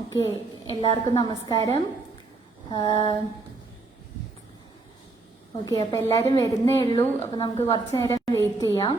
Okay, എല്ലാവർക്കും നമസ്കാരം. Okay, അപ്പം എല്ലാവരും വരുന്നേ ഉള്ളൂ. അപ്പം നമുക്ക് കുറച്ച് നേരം വെയിറ്റ് ചെയ്യാം.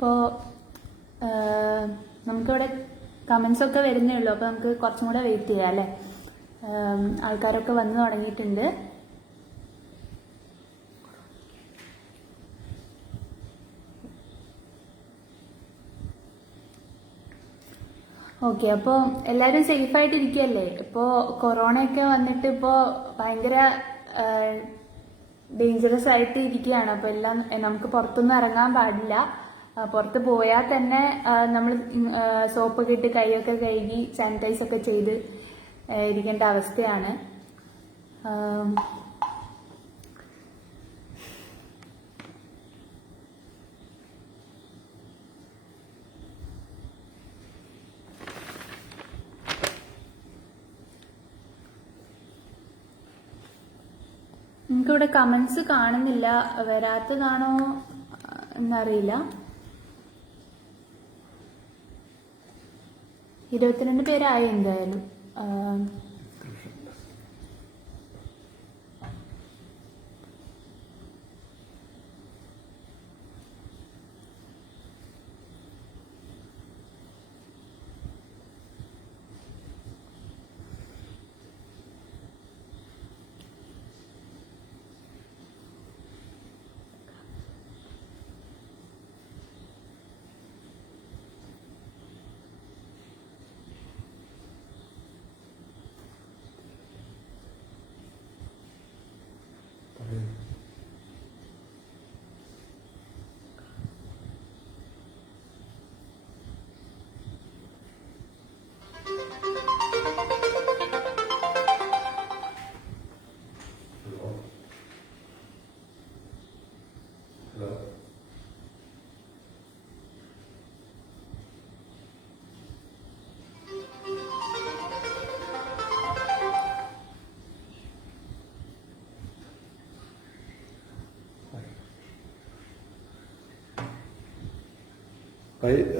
അപ്പോൾ നമുക്കിവിടെ കമൻസ് ഒക്കെ വരുന്നേ ഉള്ളൂ. അപ്പോൾ നമുക്ക് കുറച്ചും കൂടെ വെയിറ്റ് ചെയ്യാം അല്ലേ. ആൾക്കാരൊക്കെ വന്നു തുടങ്ങിയിട്ടുണ്ട്. ഓക്കെ, അപ്പോൾ എല്ലാവരും സേഫായിട്ടിരിക്കുകയല്ലേ? ഇപ്പോൾ കൊറോണയൊക്കെ വന്നിട്ട് ഇപ്പോൾ ഭയങ്കര ഡേഞ്ചറസ് ആയിട്ട് ഇരിക്കുകയാണ്. അപ്പോൾ എല്ലാം നമുക്ക് പുറത്തൊന്നും ഇറങ്ങാൻ പാടില്ല. പുറത്ത് പോയാൽ തന്നെ നമ്മൾ സോപ്പൊക്കെ ഇട്ട് കൈയൊക്കെ കഴുകി സാനിറ്റൈസ് ഒക്കെ ചെയ്ത് ഇരിക്കേണ്ട അവസ്ഥയാണ്. നമുക്കിവിടെ കമൻസ് കാണുന്നില്ല, വരാത്തതാണോ എന്നറിയില്ല. 22 പേരായി എന്തായാലും.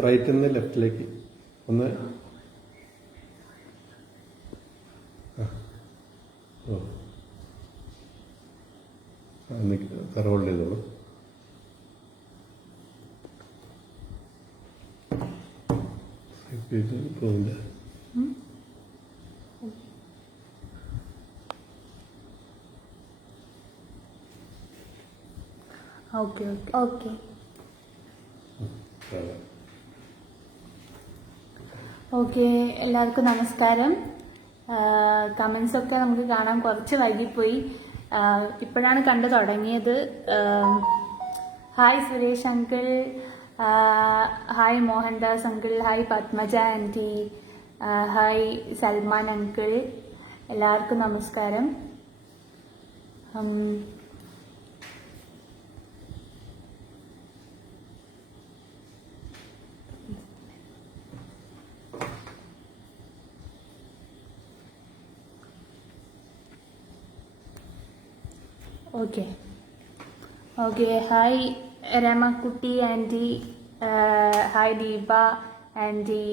റൈറ്റിൽ നിന്ന് ലെഫ്റ്റിലേക്ക് ഒന്ന്. ഹോൾഡ് ചെയ്തോളൂ. പോകില്ല. ഓക്കെ ഓക്കെ ഓക്കെ ഓക്കെ, എല്ലാവർക്കും നമസ്കാരം. കമൻസ് ഒക്കെ നമുക്ക് കാണാൻ കുറച്ച് വൈകിപ്പോയി. ഇപ്പോഴാണ് കണ്ടു തുടങ്ങിയത്. Hi Suresh uncle, hi Mohandas uncle, hi Padmaja aunty, hi Salman uncle, എല്ലാവർക്കും നമസ്കാരം. Okay okay, hi Ramakutty aunty, hi Deepa aunty,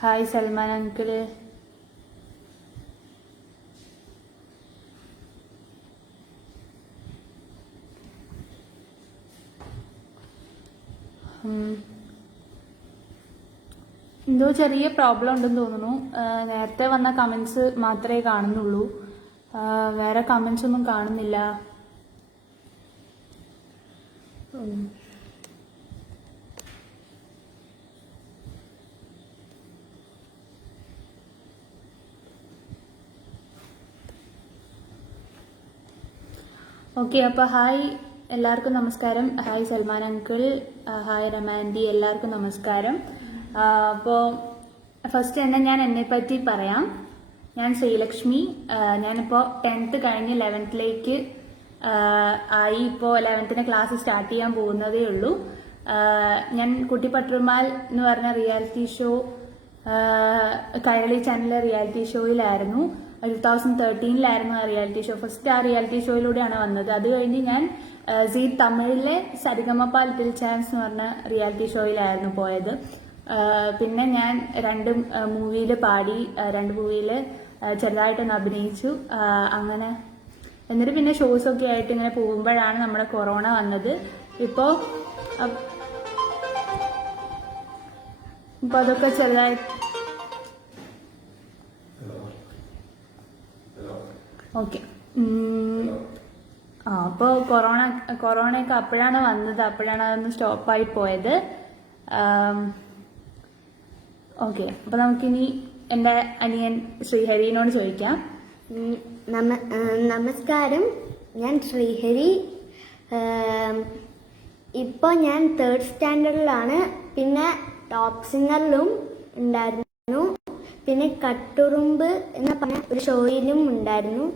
hi Salman uncle. എന്തോ ചെറിയ പ്രോബ്ലം ഉണ്ടെന്ന് തോന്നുന്നു. നേരത്തെ വന്ന കമൻസ് മാത്രമേ കാണുന്നുള്ളൂ, വേറെ കമൻസ് ഒന്നും കാണുന്നില്ല. ഓക്കെ, അപ്പോൾ ഹായ് എല്ലാവർക്കും നമസ്കാരം. ഹായ് സൽമാൻ അങ്കിൾ, ഹായ് രമാൻഡി, എല്ലാവർക്കും നമസ്കാരം. അപ്പോൾ ഫസ്റ്റ് തന്നെ ഞാൻ എന്നെപ്പറ്റി പറയാം. ഞാൻ ശ്രീലക്ഷ്മി. ഞാനിപ്പോൾ 10th കഴിഞ്ഞ് 11th ആയി. ഇപ്പോൾ 11th ക്ലാസ് സ്റ്റാർട്ട് ചെയ്യാൻ പോകുന്നതേ ഉള്ളൂ. ഞാൻ കുട്ടി പട്രുമാൽ എന്ന് പറഞ്ഞ റിയാലിറ്റി ഷോ, കൈരളി ചാനലിലെ റിയാലിറ്റി ഷോയിലായിരുന്നു. 2013 ആ റിയാലിറ്റി ഷോ. ഫസ്റ്റ് ആ റിയാലിറ്റി ഷോയിലൂടെയാണ് വന്നത്. അത് കഴിഞ്ഞ് ഞാൻ സീ തമിഴിലെ സരിഗമപ ലിറ്റിൽ ചാൻസ് എന്ന് പറഞ്ഞ റിയാലിറ്റി ഷോയിലായിരുന്നു പോയത്. പിന്നെ ഞാൻ 2 മൂവിയിൽ പാടി, 2 മൂവിയിൽ ചെറുതായിട്ടൊന്ന് അഭിനയിച്ചു. അങ്ങനെ എന്നിട്ട് പിന്നെ ഷോസൊക്കെ ആയിട്ട് ഇങ്ങനെ പോകുമ്പോഴാണ് നമ്മുടെ കൊറോണ വന്നത്. ഇപ്പോൾ അതൊക്കെ ചെറുതായിട്ട് ഓക്കെ. അപ്പോൾ കൊറോണയൊക്കെ അപ്പോഴാണ് വന്നത്. അപ്പോഴാണ് അതൊന്ന് സ്റ്റോപ്പായി പോയത്. ഓക്കെ, അപ്പോൾ നമുക്കിനി എൻ്റെ അനിയൻ ശ്രീഹരിനോട് ചോദിക്കാം. നമസ്കാരം, ഞാൻ ശ്രീഹരി. ഇപ്പോൾ ഞാൻ 3rd സ്റ്റാൻഡേർഡിലാണ്. പിന്നെ ടോപ്പ് സിംഗറിലും ഉണ്ടായിരുന്നു. പിന്നെ കട്ടുറുമ്പ് എന്ന് പറഞ്ഞ ഒരു ഷോയിലും ഉണ്ടായിരുന്നു.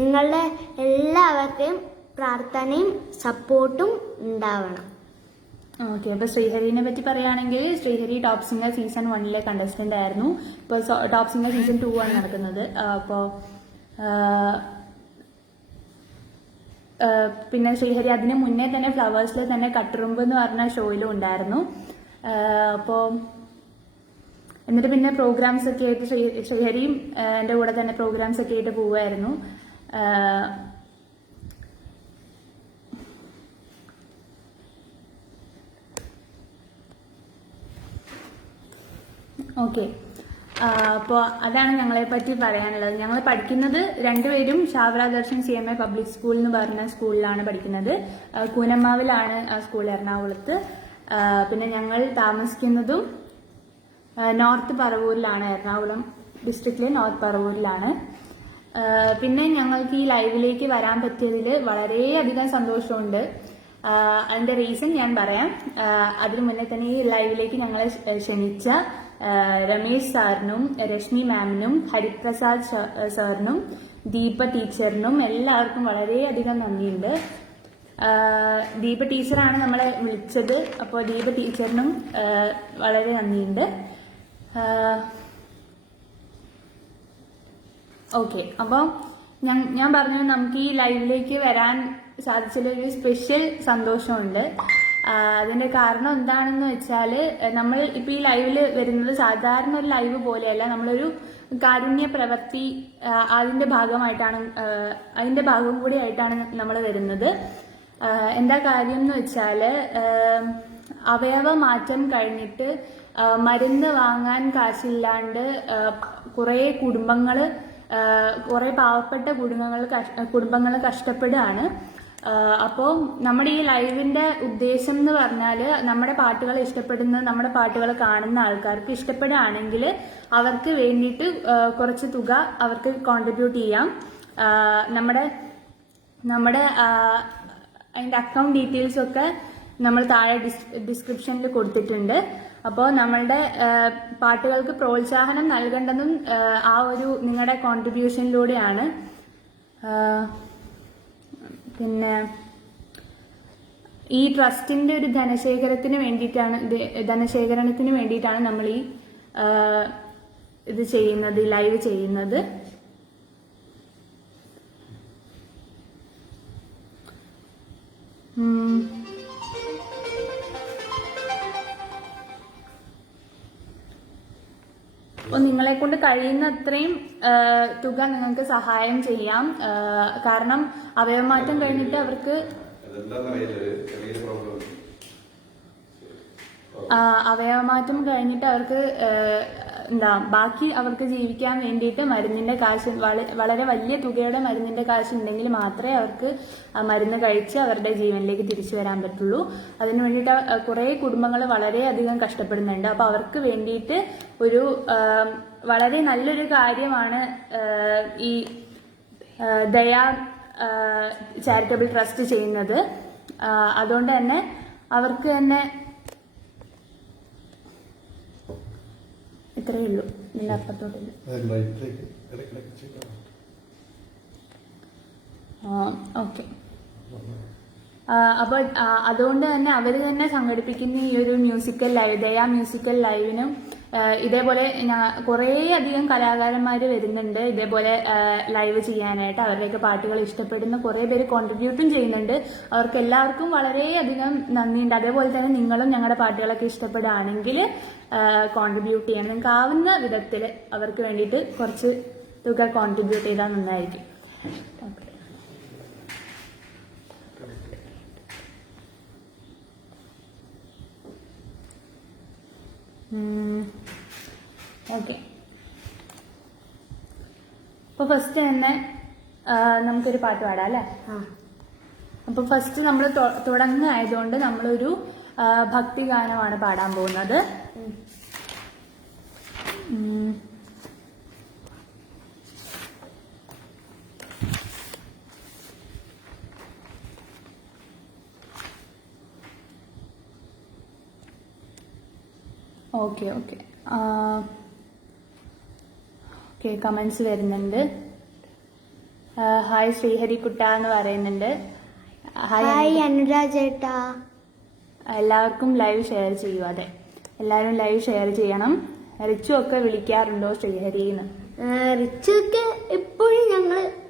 നിങ്ങളുടെ എല്ലാവർക്കും പ്രാർത്ഥനയും സപ്പോർട്ടും ഉണ്ടാവണം. ഓക്കെ, അപ്പോൾ ശ്രീഹരിനെ പറ്റി പറയുകയാണെങ്കിൽ Sreehari top singer season 1 contestant ആയിരുന്നു. ഇപ്പോൾ ടോപ്പ് സിംഗർ സീസൺ 2 ആണ് നടക്കുന്നത്. അപ്പോൾ പിന്നെ ശ്രീഹരി അതിന് മുന്നേ തന്നെ ഫ്ലവേഴ്സിൽ തന്നെ കട്ടുറുമ്പ് എന്ന് പറഞ്ഞ ഷോയിലും ഉണ്ടായിരുന്നു. അപ്പോൾ എന്നിട്ട് പിന്നെ പ്രോഗ്രാംസ് ഒക്കെ ആയിട്ട് ശ്രീഹരിയും എൻ്റെ കൂടെ തന്നെ പ്രോഗ്രാംസ് ഒക്കെ ആയിട്ട് പോവുമായിരുന്നു. ഓക്കെ, അപ്പോൾ അതാണ് ഞങ്ങളെ പറ്റി പറയാനുള്ളത്. ഞങ്ങൾ പഠിക്കുന്നത് രണ്ടുപേരും ശാവറ ദർശൻ CMA പബ്ലിക് സ്കൂൾ എന്ന് പറഞ്ഞ സ്കൂളിലാണ് പഠിക്കുന്നത്. കൂനമ്മാവിലാണ് ആ സ്കൂൾ, എറണാകുളത്ത്. പിന്നെ ഞങ്ങൾ താമസിക്കുന്നതും നോർത്ത് പറവൂരിലാണ്, എറണാകുളം ഡിസ്ട്രിക്റ്റിലെ നോർത്ത് പറവൂരിലാണ്. പിന്നെ ഞങ്ങൾക്ക് ഈ ലൈവിലേക്ക് വരാൻ പറ്റിയതിൽ വളരെയധികം സന്തോഷമുണ്ട്. അതിൻ്റെ റീസൺ ഞാൻ പറയാം. അതിനു മുന്നേ തന്നെ ഈ ലൈവിലേക്ക് ഞങ്ങളെ ക്ഷണിച്ച രമേശ് സാറിനും രശ്മി മാമിനും ഹരിപ്രസാദ് സാറിനും ദീപ ടീച്ചറിനും എല്ലാവർക്കും വളരെയധികം നന്ദിയുണ്ട്. ദീപ ടീച്ചറാണ് നമ്മളെ വിളിച്ചത്. അപ്പോൾ ദീപ ടീച്ചറിനും വളരെ നന്ദിയുണ്ട്. ഓക്കെ, അപ്പോൾ ഞാൻ പറഞ്ഞു നമുക്ക് ഈ ലൈവിലേക്ക് വരാൻ സാധിച്ചതിലൊരു സ്പെഷ്യൽ സന്തോഷമുണ്ട്. അതിന്റെ കാരണം എന്താണെന്ന് വെച്ചാൽ, നമ്മൾ ഇപ്പൊ ഈ ലൈവില് വരുന്നത് സാധാരണ ഒരു ലൈവ് പോലെയല്ല. നമ്മളൊരു കാരുണ്യ പ്രവൃത്തി അതിന്റെ ഭാഗം കൂടി ആയിട്ടാണ് നമ്മൾ വരുന്നത്. എന്താ കാര്യം എന്ന് വെച്ചാൽ, അവയവ മാറ്റം കഴിഞ്ഞിട്ട് മരുന്ന് വാങ്ങാൻ കാശില്ലാണ്ട് കുറെ പാവപ്പെട്ട കുടുംബങ്ങൾ കഷ്ടപ്പെടുകയാണ്. അപ്പോൾ നമ്മുടെ ഈ ലൈവിന്റെ ഉദ്ദേശം എന്ന് പറഞ്ഞാൽ, നമ്മുടെ പാട്ടുകൾ ഇഷ്ടപ്പെടുന്ന, നമ്മുടെ പാട്ടുകൾ കാണുന്ന ആൾക്കാർക്ക് ഇഷ്ടപ്പെടുകയാണെങ്കിൽ അവർക്ക് വേണ്ടിയിട്ട് കുറച്ച് തുക അവർക്ക് കോൺട്രിബ്യൂട്ട് ചെയ്യാം. നമ്മുടെ അതിന്റെ അക്കൗണ്ട് ഡീറ്റെയിൽസ് ഒക്കെ നമ്മൾ താഴെ ഡിസ്ക്രിപ്ഷനിൽ കൊടുത്തിട്ടുണ്ട്. അപ്പോൾ നമ്മളുടെ പാട്ടുകൾക്ക് പ്രോത്സാഹനം നൽകേണ്ടതും ആ ഒരു നിങ്ങളുടെ കോൺട്രിബ്യൂഷനിലൂടെയാണ്. പിന്നെ ഈ ട്രസ്റ്റിന്റെ ഒരു ധനശേഖരണത്തിന് വേണ്ടിയിട്ടാണ് നമ്മൾ ഈ ഇത് ചെയ്യുന്നത്, ലൈവ് ചെയ്യുന്നത്. അപ്പോൾ നിങ്ങളെ കൊണ്ട് കഴിയുന്ന അത്രയും തുക നിങ്ങൾക്ക് സഹായം ചെയ്യാം. കാരണം അവയവമാറ്റം കഴിഞ്ഞിട്ട് അവർക്ക് ബാക്കി അവർക്ക് ജീവിക്കാൻ വേണ്ടിയിട്ട് മരുന്നിന്റെ കാശ്, വളരെ വലിയ തുകയുടെ മരുന്നിന്റെ കാശ് ഉണ്ടെങ്കിൽ മാത്രമേ അവർക്ക് മരുന്ന് കഴിച്ച് അവരുടെ ജീവനിലേക്ക് തിരിച്ചു വരാൻ പറ്റുള്ളൂ. അതിനു വേണ്ടിയിട്ട് കുറെ കുടുംബങ്ങൾ വളരെയധികം കഷ്ടപ്പെടുന്നുണ്ട്. അപ്പൊ അവർക്ക് വേണ്ടിയിട്ട് ഒരു വളരെ നല്ലൊരു കാര്യമാണ് ഈ ചാരിറ്റബിൾ ട്രസ്റ്റ് ചെയ്യുന്നത്. അതുകൊണ്ട് തന്നെ അവർക്ക് തന്നെ ഇത്രയേ ഉള്ളൂ. ഇതിൻ്റെ അപ്പുറത്തോട്ടില്ല. ഓക്കെ. അപ്പോൾ അതുകൊണ്ട് തന്നെ അവർ തന്നെ സംഘടിപ്പിക്കുന്ന ഈ ഒരു മ്യൂസിക്കൽ ലൈവ്, ദയാ മ്യൂസിക്കൽ ലൈവിനും ഇതേപോലെ കുറേ അധികം കലാകാരന്മാർ വരുന്നുണ്ട് ഇതേപോലെ ലൈവ് ചെയ്യാനായിട്ട്. അവരുടെയൊക്കെ പാട്ടുകൾ ഇഷ്ടപ്പെടുന്ന കുറേ പേര് കോൺട്രിബ്യൂട്ടും ചെയ്യുന്നുണ്ട്. അവർക്ക് എല്ലാവർക്കും വളരെയധികം നന്ദിയുണ്ട്. അതേപോലെ തന്നെ നിങ്ങളും ഞങ്ങളുടെ പാട്ടുകളൊക്കെ ഇഷ്ടപ്പെടുകയാണെങ്കിൽ കോൺട്രിബ്യൂട്ട് ചെയ്യണം. നിങ്ങൾക്ക് ആവുന്ന വിധത്തിൽ അവർക്ക് വേണ്ടിയിട്ട് കുറച്ച് തുക കോൺട്രിബ്യൂട്ട് ചെയ്താൽ നന്നായിരിക്കും. ഓക്കെ. ഓക്കെ. അപ്പോൾ ഫസ്റ്റ് തന്നെ നമുക്കൊരു പാട്ട് പാടാം അല്ലേ? അപ്പോൾ ഫസ്റ്റ് നമ്മൾ തുടങ്ങായതുകൊണ്ട് നമ്മളൊരു ഭക്തിഗാനമാണ് പാടാൻ പോകുന്നത്. Okay okay okay. കമൻസ് വരുന്നുണ്ട്. ഹായ് ശ്രീഹരി കുട്ട എന്ന് പറയുന്നുണ്ട്. ഹായ് അനുരാജ് ചേട്ടാ. എല്ലാവർക്കും ലൈവ് ഷെയർ ചെയ്യൂ. അതെ, എല്ലാവരും ലൈവ് ഷെയർ ചെയ്യണം. റിച്ചു ഒക്കെ വിളിക്കാറുണ്ടോ ശ്രീഹരിന്ന്? റിച്ചു ഒക്കെ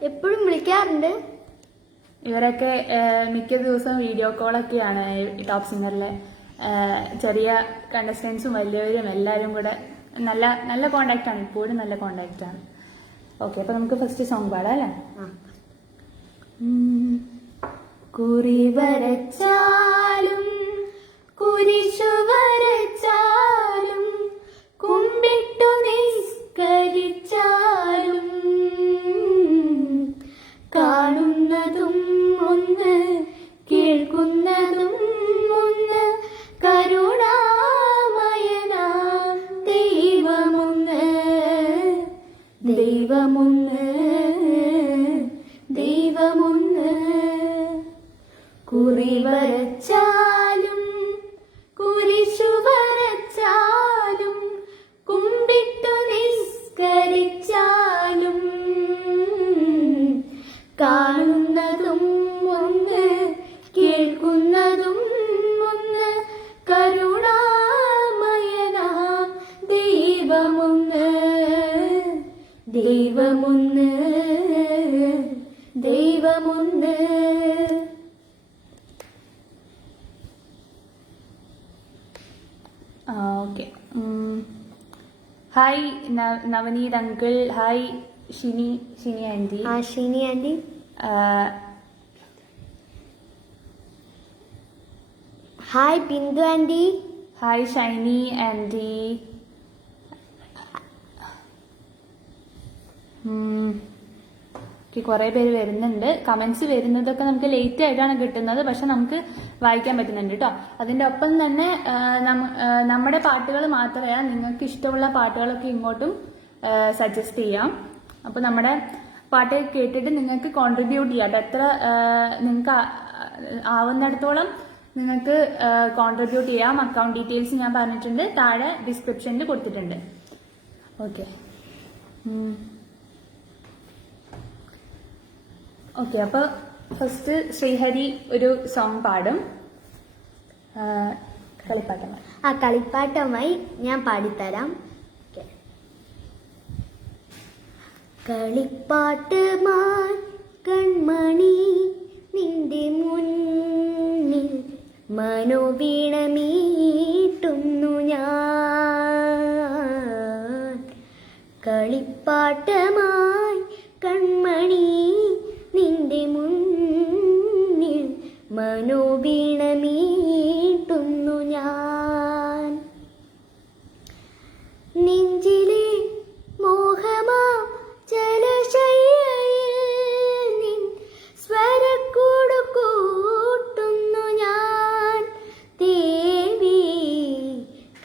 എപ്പോഴും വിളിക്കാറുണ്ട്. ഇവരൊക്കെ മിക്ക ദിവസവും വീഡിയോ കോളൊക്കെയാണ് ടോപ്പ് സിംഗറിലെ ചെറിയ കണ്ടസ്റ്റൻസും വലിയവരും എല്ലാവരും കൂടെ നല്ല നല്ല കോണ്ടാക്റ്റാണ്. ഇപ്പോഴും നല്ല കോണ്ടാക്റ്റാണ്. ഓക്കെ. അപ്പോൾ നമുക്ക് ഫസ്റ്റ് സോങ് പാടാം അല്ലേ? കുറി വരച്ചാലും കുരിശു വരച്ചാലും കുമ്പിട്ടു നിസ്കരിച്ചാലും കാണുന്നതും ഒന്ന് കേൾക്കുന്നതും ഒന്ന് കരുണാമയനാ ദൈവമൊന്ന് ദൈവമൊന്ന് ദൈവമൊന്ന്. കുറി വരച്ചാലും കുരിശു വരച്ചാലും കുമ്പിട്ടു നിസ്കരിച്ചാലും കാണുന്നതും ഒന്ന് കേൾക്കുന്നതും ഒന്ന് കരുണാമയനാ ദൈവമൊന്ന് ദൈവമൊന്ന് ദൈവമൊന്ന്. Okay. Hi Navneet uncle. Hi Shini aunty. Shini aunty. Hi Bindu aunty. Hi Shiny aunty. കുറേ പേര് വരുന്നുണ്ട്. കമൻസ് വരുന്നതൊക്കെ നമുക്ക് ലേറ്റ് ആയിട്ടാണ് കിട്ടുന്നത്, പക്ഷെ നമുക്ക് വായിക്കാൻ പറ്റുന്നുണ്ട് കേട്ടോ. അതിൻ്റെ ഒപ്പം തന്നെ നമ്മുടെ പാട്ടുകൾ മാത്രമല്ല, നിങ്ങൾക്ക് ഇഷ്ടമുള്ള പാട്ടുകളൊക്കെ ഇങ്ങോട്ടും സജസ്റ്റ് ചെയ്യാം. അപ്പോൾ നമ്മുടെ പാട്ട് കേട്ടിട്ട് നിങ്ങൾക്ക് കോൺട്രിബ്യൂട്ട് ചെയ്യാം. എത്ര നിങ്ങൾക്ക് ആവുന്നിടത്തോളം നിങ്ങൾക്ക് കോൺട്രിബ്യൂട്ട് ചെയ്യാം. അക്കൗണ്ട് ഡീറ്റെയിൽസ് ഞാൻ പറഞ്ഞിട്ടുണ്ട്, താഴെ ഡിസ്ക്രിപ്ഷനിൽ കൊടുത്തിട്ടുണ്ട്. Okay okay. അപ്പോൾ ഫസ്റ്റ് ശ്രീഹരി ഒരു സോങ് പാടും. കളിപ്പാട്ടമായി. കളിപ്പാട്ടമായി ഞാൻ പാടിത്തരാം. കളിപ്പാട്ടമായി കൺമണി നിന്റെ മുന്നിൽ മനോവീണമീട്ടുന്നു ഞാൻ. കളിപ്പാട്ടമായി കൺമണി നിന്റെ മുന്നിൽ മനോവീണമീട്ടുന്നു ഞാൻ. നെഞ്ചിലെ മോഹമാ ജലശയ്യയിൽ നിൻ സ്വരക്കൂടു കൂട്ടുന്നു ഞാൻ. ദേവി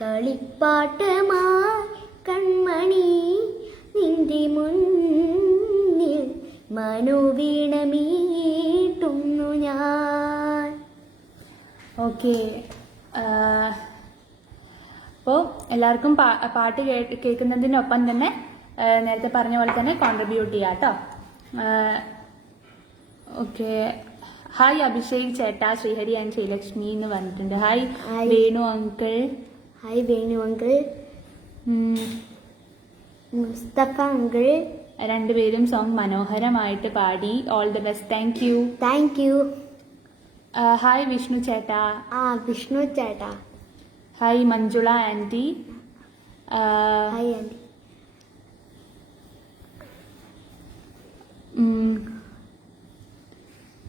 കളിപ്പാട്ടമായി കൺമണി നിന്റെ മുന്നിൽ മനോവീണമീട്ടുന്നു ഞാൻ. ഓക്കെ, അപ്പോൾ എല്ലാവർക്കും പാട്ട് കേൾക്കുന്നതിനൊപ്പം തന്നെ നേരത്തെ പറഞ്ഞ പോലെ തന്നെ കോൺട്രിബ്യൂട്ട് ചെയ്യാം കേട്ടോ. ഓക്കെ, ഹായ് അഭിഷേക് ചേട്ടാ, ശ്രീഹരി ആൻഡ് ശ്രീലക്ഷ്മി എന്ന് പറഞ്ഞിട്ടുണ്ട്. Hi Venu uncle. Hi Venu uncle, Mustafa uncle. രണ്ടുപേരും സോങ് മനോഹരമായിട്ട് പാടി. All the best. Thank you. Thank you. Hi Vishnu ചേട്ടാ. വിഷ്ണു ചേട്ടാ. Hi Manjula aunty. Hi aunty.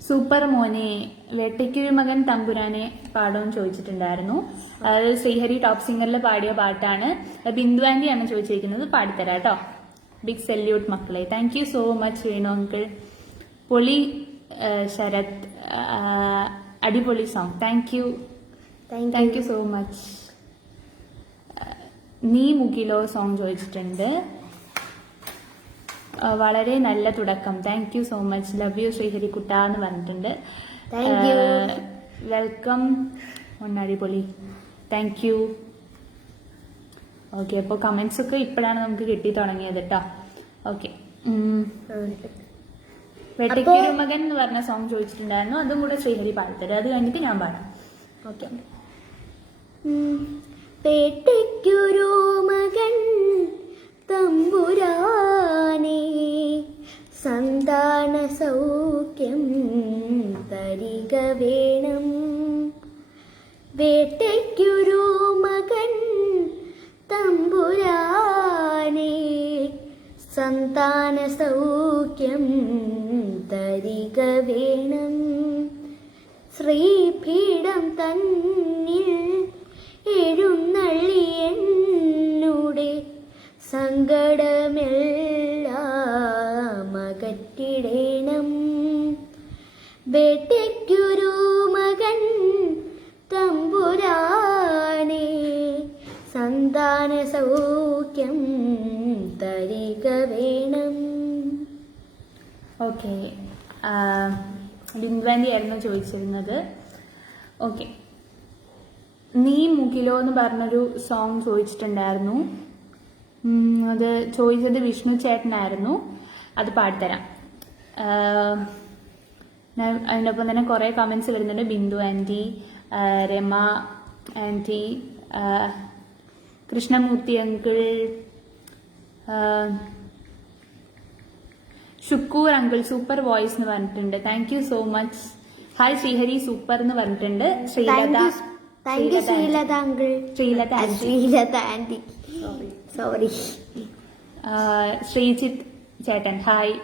Super മോനെ, വേട്ടയ്ക്കൊരു മകൻ തമ്പുരാനെ പാടുമെന്ന് ചോദിച്ചിട്ടുണ്ടായിരുന്നു. അത് ശ്രീഹരി ടോപ്പ് സിംഗറിൽ പാടിയ പാട്ടാണ്. ബിന്ദു ആൻറ്റിയാണ് ചോദിച്ചിരിക്കുന്നത്. പാടിത്തരാം കേട്ടോ. ബിഗ് സല്യൂട്ട് മക്കളെ. Thank you so much Venu uncle. പൊളി ശരത്, അടിപൊളി song. Thank you so much. Nee Mukilo song ചോദിച്ചിട്ടുണ്ട്. വളരെ നല്ല തുടക്കം. Thank you so much. Love you Sreehari കുട്ട എന്ന് പറഞ്ഞിട്ടുണ്ട്. വെൽക്കം. അടിപൊളി. Thank you. ഓക്കെ, അപ്പോൾ കമന്റ്സ് ഒക്കെ ഇപ്പോഴാണ് നമുക്ക് കിട്ടി തുടങ്ങിയത് കേട്ടോ. ഓക്കെ, വെട്ടയ്ക്കൊരു മകൻ എന്ന് പറഞ്ഞ സോങ് ചോദിച്ചിട്ടുണ്ടായിരുന്നു. അതും കൂടെ ശ്രീഹരി പാടിത്തരും. അത് കഴിഞ്ഞിട്ട് ഞാൻ പാടാം. ഓക്കെ. പേട്ടയ്ക്കൊരു മകൻ തമ്പുരാനേ, സന്താന സൗഖ്യം തരിക വേണം. വേട്ടയ്ക്കൊരു മകൻ തമ്പുരാനേ, സന്താന സൗഖ്യം തരിക വേണം. ശ്രീപീഠം തന്നിൽ എഴുന്നള്ളി എന്നുടെ സങ്കടമെല്ലാം അകറ്റിടേണം. വേട്ടയ്ക്കൊരു മകൻ തമ്പുരാനേ, സന്താന സൗഖ്യം തരിക വേണം. ഓക്കെ, ബിന്ദുവാൻറ്റി ആയിരുന്നു ചോദിച്ചിരുന്നത്. ഓക്കെ, നീ മുകിലോ എന്ന് പറഞ്ഞൊരു സോങ് ചോദിച്ചിട്ടുണ്ടായിരുന്നു. അത് ചോദിച്ചത് വിഷ്ണു ചേട്ടനായിരുന്നു. അത് പാടിത്തരാം. അതിനൊപ്പം തന്നെ കുറേ കമൻസ് വരുന്നുണ്ട്. Bindu aunty, Rama aunty, Krishnamoorthy uncle, Shukkoor uncle super voice എന്ന് പറഞ്ഞിട്ടുണ്ട്. Thank you so much. Hi Sreehari super എന്ന് പറഞ്ഞിട്ടുണ്ട്. Sreelatha uncle. Sreelatha aunty. Sorry. Sreejith ചേട്ടൻ hi.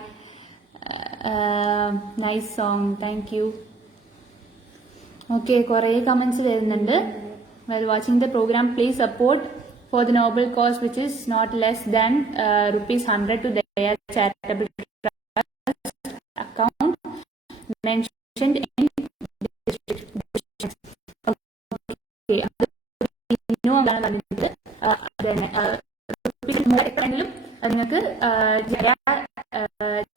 Nice song. Thank you. Okay, കുറേ കമന്റ്സ് വരുന്നുണ്ട്. While watching the program, please support for the noble cause which is not less than ₹100 to their charitable trust account mentioned in description. Okay, എത്രയെങ്കിലും നിങ്ങൾക്ക്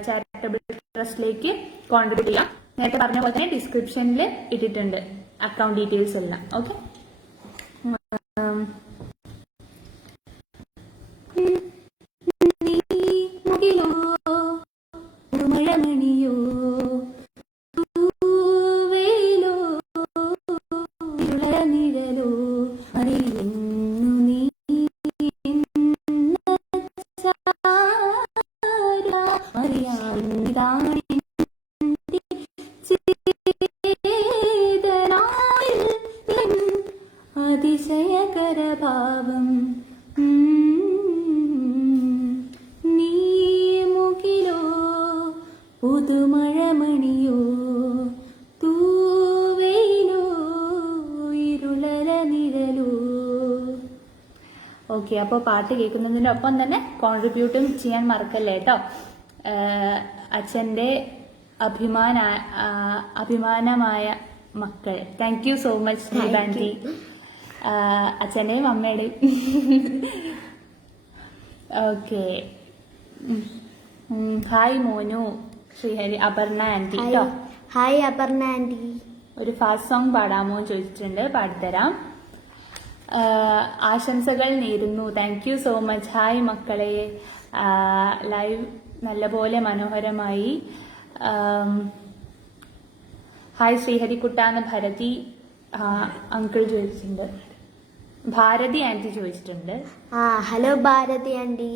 charitable ട്രസ്റ്റിലേക്ക് contribute ചെയ്യാം. നേരത്തെ പറഞ്ഞ പോലെ തന്നെ ഡിസ്ക്രിപ്ഷനിൽ ഇട്ടിട്ടുണ്ട് അക്കൗണ്ട് ഡീറ്റെയിൽസ് എല്ലാം. ഓക്കെ, മഴമണിയോ തൂവേലോ നിഴലോ അറിയുന്നു നീ അറിയാൻ അതിശയകരഭാവം നീ മുകിലോ പുതുമഴമണിയോ തൂവേലോ ഇരുളര നിഴലോ. ഓക്കെ, അപ്പോൾ പാട്ട് കേൾക്കുന്നതിൻ്റെ ഒപ്പം തന്നെ കോൺട്രിബ്യൂട്ടും ചെയ്യാൻ മറക്കല്ലേ കേട്ടോ. അച്ഛൻ്റെ അഭിമാനമായ മക്കൾ. Thank you so much Deepa aunty. അച്ഛൻ്റെയും അമ്മയുടെയും. Okay, hi Monu. Sreehari Aparna aunty hi കേട്ടോ. Hi Aparna aunty. ഒരു ഫാസ്റ്റ് സോങ് പാടാമോ എന്ന് ചോദിച്ചിട്ടുണ്ട്, പാടിത്തരാം. ആശംസകൾ നേരുന്നു. Thank you so much. Hi മക്കളെ, ലൈവ് നല്ലപോലെ മനോഹരമായി. ഹായ് ശ്രീഹരിക്കുട്ടാന്ന് ഭരതി അങ്കിൾ ചോദിച്ചിട്ടുണ്ട്, ഭാരതി ആന്റി ചോദിച്ചിട്ടുണ്ട്. Hello Bharathi aunty.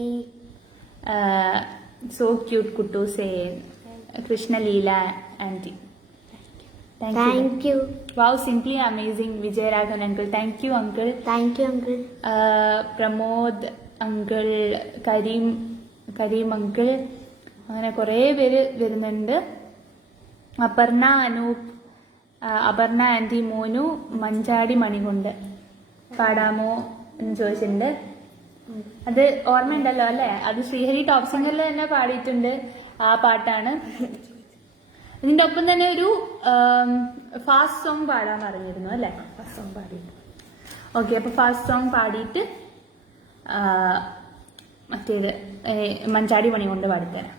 So cute കുട്ടൂസേ. Krishnaleela aunty thank you. Wow, simply amazing. Vijayaraghavan uncle thank you uncle. Thank you uncle. Pramod uncle, Kareem uncle, അങ്ങനെ കുറേ പേര് വരുന്നുണ്ട്. അപർണ അനൂപ്, അപർണ ആന്റി മോനു മഞ്ചാടി മണികൊണ്ട് പാടാമോ എന്ന് ചോദിച്ചിട്ടുണ്ട്. അത് ഓർമ്മയുണ്ടല്ലോ അല്ലെ? അത് ശ്രീഹരി ടോപ്പ് സിംഗറിൽ തന്നെ പാടിയിട്ടുണ്ട് ആ പാട്ടാണ്. ഇതിന്റെ ഒപ്പം തന്നെ ഒരു ഫാസ്റ്റ് സോങ് പാടാൻ പറഞ്ഞിരുന്നു അല്ലെ? ഫാസ്റ്റ് സോങ് പാടിയിട്ട് ഓക്കെ. അപ്പൊ ഫാസ്റ്റ് സോങ് പാടിയിട്ട് മറ്റേത് മഞ്ചാടി മണി കൊണ്ട് പാടിത്തരാം.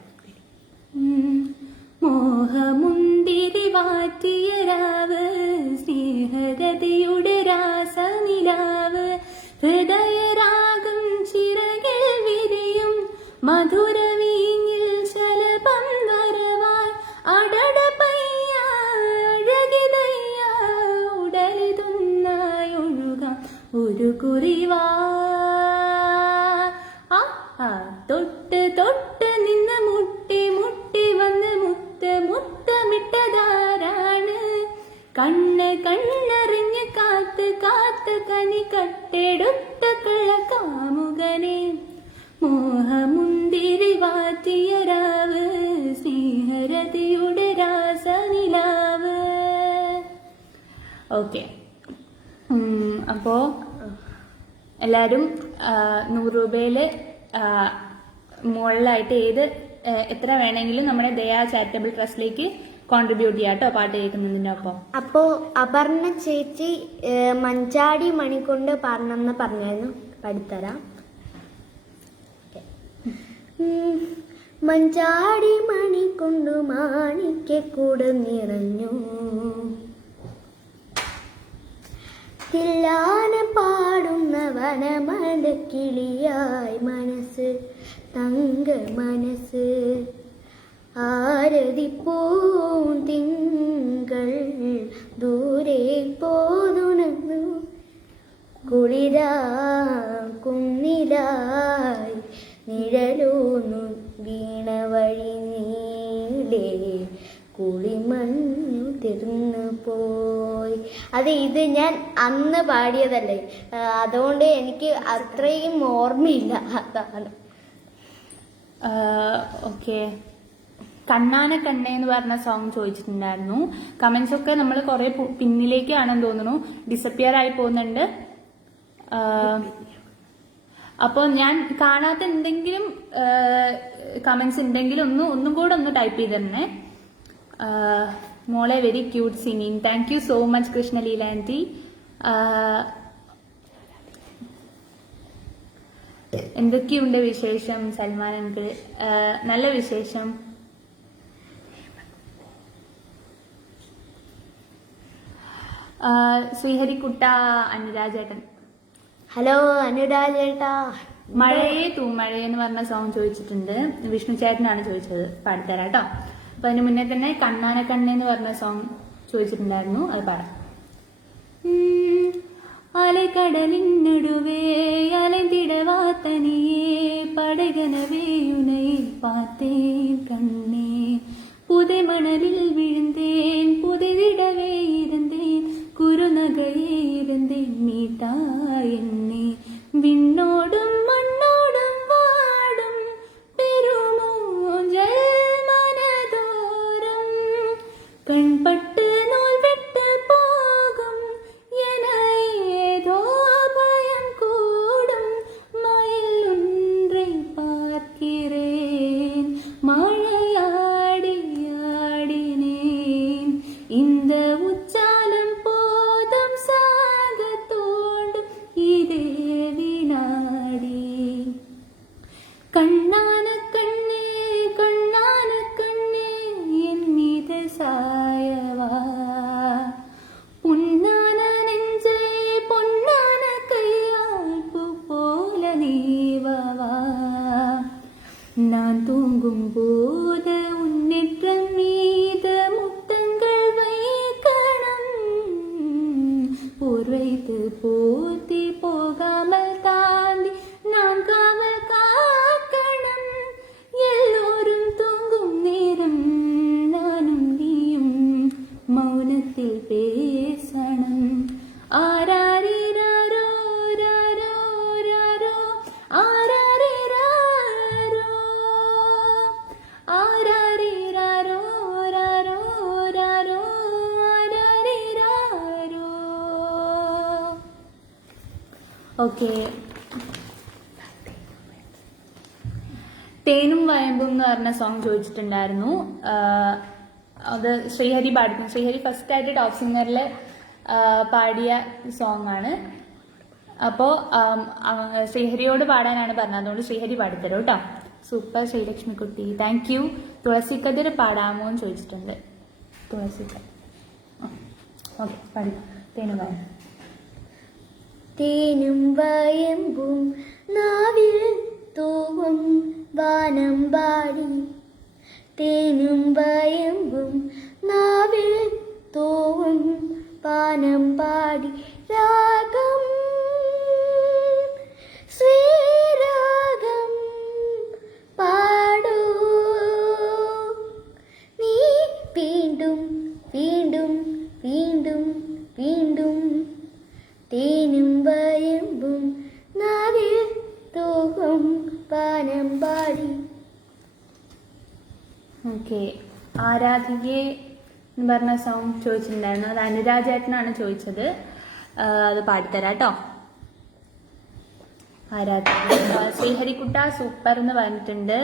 മോഹമുന്തിരി വാറ്റിയ രാവ്, സ്നേഹരതിയുടെ രാസനിലാവ്, ഹൃദയരാഗം ചിറകിൽ വിരിയും മധുരവീഞ്ഞിൽ ശലഭം വരവായി, അടട പയ്യ അഴകിതയ്യ ഉടലിതുന്നായി ഒഴുകാം ഒരു കുറിവാ. തൊട്ട് തൊട്ട് നിന്ന് മുട്ടി മുട്ടി വന്ന് മുത്തമിട്ടതാരാണ്, കണ്ണറിഞ്ഞ് കാത്ത് കാത്ത് കനി കട്ടെടുത്ത കള്ളക്കാമുകനെ. മോഹമുന്തിരി വാറ്റിയ രാവ്, സ്നേഹരതിയുടെ രാസനിലാവ്. ഓക്കെ. അപ്പോ എല്ലാരും 100 രൂപയില് മുകളിലായിട്ട് എത്ര വേണമെങ്കിലും നമ്മുടെ ദയാ ചാരിറ്റബിൾ ട്രസ്റ്റിലേക്ക് കോൺട്രിബ്യൂട്ട് ചെയ്യാം കേട്ടോ, പാട്ട് കേൾക്കുന്നതിന്റെ ഒപ്പം. അപ്പോ അപർണ ചേച്ചി മഞ്ചാടി മണി കൊണ്ട് പാടണമെന്ന് പറഞ്ഞായിരുന്നു, പഠിത്തരാം. മഞ്ചാടി മണി കൊണ്ടു മാണിക്കൂട് നിറഞ്ഞു, തില്ലാന പാടുന്ന വനമട കിളിയായി മനസ്സ്, തങ്ക മനസ്സ്. ആരതിപ്പൂന്തിങ്കൾ ദൂരെ പോതുണർന്നു, കുളിരാ കുന്നിലായി നിഴലൂന്നു വീണ വഴി നീളേ, കുളിമഞ്ഞു തീർന്നു പോയി. ഇത് ഞാൻ അന്ന് പാടിയതല്ലേ, അതുകൊണ്ട് എനിക്ക് അത്രയും ഓർമ്മയില്ല, അതാണ്. ഓക്കെ. കണ്ണാന കണ്ണേ എന്ന് പറഞ്ഞ സോങ് ചോദിച്ചിട്ടുണ്ടായിരുന്നു. കമന്റ്സ് ഒക്കെ നമ്മൾ കുറെ പിന്നിലേക്കാണെന്ന് തോന്നുന്നു, ഡിസപ്പിയർ ആയി പോകുന്നുണ്ട്. അപ്പോൾ ഞാൻ കാണാത്ത എന്തെങ്കിലും കമന്റ്സ് ഉണ്ടെങ്കിൽ ഒന്നും കൂടെ ഒന്ന് ടൈപ്പ് ചെയ്ത് തന്നെ. മോളെ very cute singing. Thank you so much Krishnaleela aunty. എന്തൊക്കെയുണ്ട് വിശേഷം സൽമാൻ അങ്കിൾ? നല്ല വിശേഷം. ശ്രീഹരിക്കുട്ട അനുരാജേട്ടൻ, ഹലോ അനുരാജേട്ടാ. മഴയെ തൂമഴയെ എന്ന് പറഞ്ഞ സോങ് ചോദിച്ചിട്ടുണ്ട്. വിഷ്ണു ചേട്ടനാണ് ചോദിച്ചത്, പാടിത്തരാം കേട്ടോ. അപ്പൊ അതിന് മുന്നേ തന്നെ കണ്ണാന കണ്ണേ എന്ന് പറഞ്ഞ സോങ് ചോദിച്ചിട്ടുണ്ടായിരുന്നു, അത് പാടാം. അലകടലിനടുവേ അലന്തിടവാത്തനിയേ, പടകനവേ ഉனை பார்த்தேன் கண்ணே, புதை மணலில் விழுந்தேன் புதைதிடவே இருந்தேன், குறுநகையே இருந்தேன் மீட்டா என்னே, விண்ணோடும் மண்ணோடும் வாடும் பெருமூஞ்சல் மனதோறும், கண்பட்டு நூல் விட்டு போகும் என ஏதோ பயம் கூடும், மயில் ஒன்றை பார்க்கிறேன் மழையாடி ஆடினேன், இந்த உச்சாலம் போதும் சாக தோண்டும் இதே வினாடி, கண்ணான கண்ணே கண்ணான கண்ணே വീട്ടിൽ പേസണം ആരാരിരാരോ രാരോ രാരോ ആരാരിരാരോ ആരാരിരാരോ രാരോ രാരോ ആരാരിരാരോ. ഓക്കെ, തേനും വയമ്പും എന്ന് പറഞ്ഞ സോങ് ചോദിച്ചിട്ടുണ്ടായിരുന്നു. അത് ശ്രീഹരി പാടിക്കും. ശ്രീഹരി ഫസ്റ്റ് ആയിട്ട് ടോപ്പ് സിംഗറിൽ പാടിയ സോങ് ആണ്. അപ്പോൾ ശ്രീഹരിയോട് പാടാനാണ് പറഞ്ഞത്, അതുകൊണ്ട് ശ്രീഹരി പാടിത്തരും കേട്ടോ. സൂപ്പർ ശ്രീലക്ഷ്മി കുട്ടി, താങ്ക് യു. തുളസിക്കതിർ പാടാമോ എന്ന് ചോദിച്ചിട്ടുണ്ട്. തുളസിക്കതിർ ഓക്കെ, പാടിക്കാം. തേനും വയമ്പും. തേനും വയമ്പും നാവിൽ തൂവും വാനമ്പാടി, തേനും വയമ്പും നാവിൽ തൂവും വാനമ്പാടി, രാഗം ശ്രീരാഗം പാടൂ നീ വീണ്ടും വീണ്ടും വീണ്ടും വീണ്ടും, തേനും വയമ്പും നാവിൽ തൂവും വാനമ്പാടി. ഓക്കെ, ആരാധികെ എന്ന് പറഞ്ഞ സോങ് ചോദിച്ചിട്ടുണ്ടായിരുന്നു. അത് അനുരാജേട്ടനാണ് ചോദിച്ചത്. അത് പാടിത്തരാം കേട്ടോ. ആരാധിക. ശ്രീഹരിക്കുട്ട സൂപ്പർ എന്ന് പറഞ്ഞിട്ടുണ്ട്.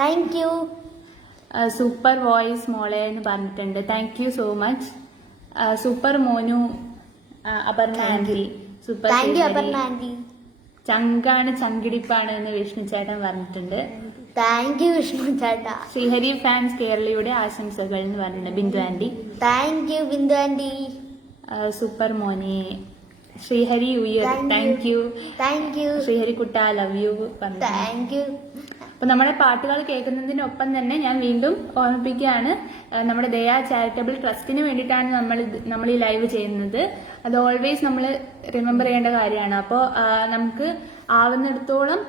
Thank U. സൂപ്പർ വോയിസ് മോളെ എന്ന് പറഞ്ഞിട്ടുണ്ട്. Thank you so much. Super Monu Aparna aunty. Super thank you Aparna aunty. ചങ്കാണ് ചങ്കിടിപ്പാണ് എന്ന് വിഷ്ണു ചേട്ടൻ പറഞ്ഞിട്ടുണ്ട്. താങ്ക് യു വിഷ്ണു ചേട്ടാ. ശ്രീഹരി ഫാൻസ് കേരളയുടെ ആശംസകൾ എന്ന് പറഞ്ഞിട്ടുണ്ട് Bindu aunty. Thank you Bindu aunty. Super മോനെ. ശ്രീഹരി ഉയർ, thank you. Thank you Sreehari കുട്ട ലവ് യു പറഞ്ഞു. Thank you. അപ്പൊ നമ്മുടെ പാട്ടുകൾ കേൾക്കുന്നതിനൊപ്പം തന്നെ ഞാൻ വീണ്ടും ഓർമ്മിപ്പിക്കുകയാണ്, നമ്മുടെ ദയാ ചാരിറ്റബിൾ ട്രസ്റ്റിന് വേണ്ടിയിട്ടാണ് നമ്മൾ ഈ ലൈവ് ചെയ്യുന്നത്. അത് ഓൾവേസ് നമ്മൾ റിമെമ്പർ ചെയ്യേണ്ട കാര്യമാണ്. അപ്പോൾ നമുക്ക് ആവുന്നിടത്തോളം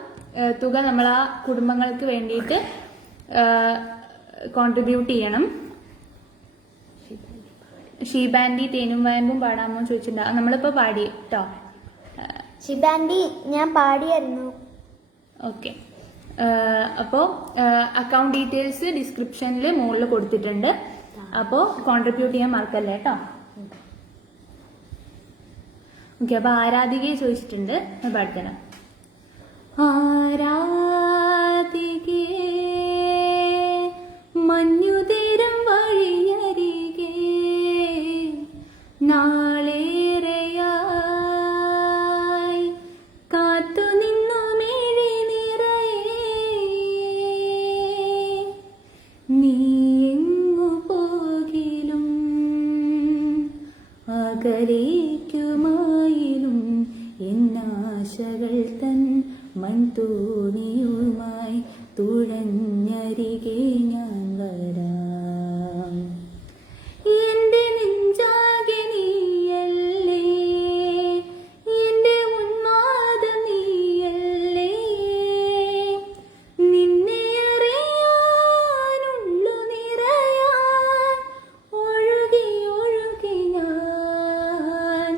തുക നമ്മൾ ആ കുടുംബങ്ങൾക്ക് വേണ്ടിയിട്ട് കോൺട്രിബ്യൂട്ട് ചെയ്യണം. ഷീബാൻഡി തേനും വയമ്പും പാടാമോ ചോദിച്ചിട്ടുണ്ടാവും. നമ്മളിപ്പോൾ പാടി കേട്ടോ. ഷിബാൻഡി ഞാൻ പാടിയായിരുന്നു. ഓക്കെ, അപ്പോൾ അക്കൗണ്ട് ഡീറ്റെയിൽസ് ഡിസ്ക്രിപ്ഷനിൽ മുകളിൽ കൊടുത്തിട്ടുണ്ട്. അപ്പോൾ കോൺട്രിബ്യൂട്ട് ചെയ്യാൻ മറക്കല്ലേ കേട്ടോ. ഓക്കെ, അപ്പോൾ ആരാധികയെ ചോദിച്ചിട്ടുണ്ട്, പാടിത്തരാം. ആരാധികേ മഞ്ഞുതീരം വഴിയരികെ നാളേറെയായി കാത്തു നിന്നു മിഴി നിറയെ, നീ എങ്ങു പോകിലും അകലേക്കുമായിലും എന്നാശകൾ തൻ മൺതൂണിയുമായി തുഴഞ്ഞരികെ ഞാൻ വരാം. എന്റെ നെഞ്ചാകെ നീയല്ലേ, എന്റെ ഉന്മാദം നീയല്ലേ, നിന്നെ അറിയാനുള്ളു നിറയാൻ ഒഴുകി ഒഴുകി ഞാൻ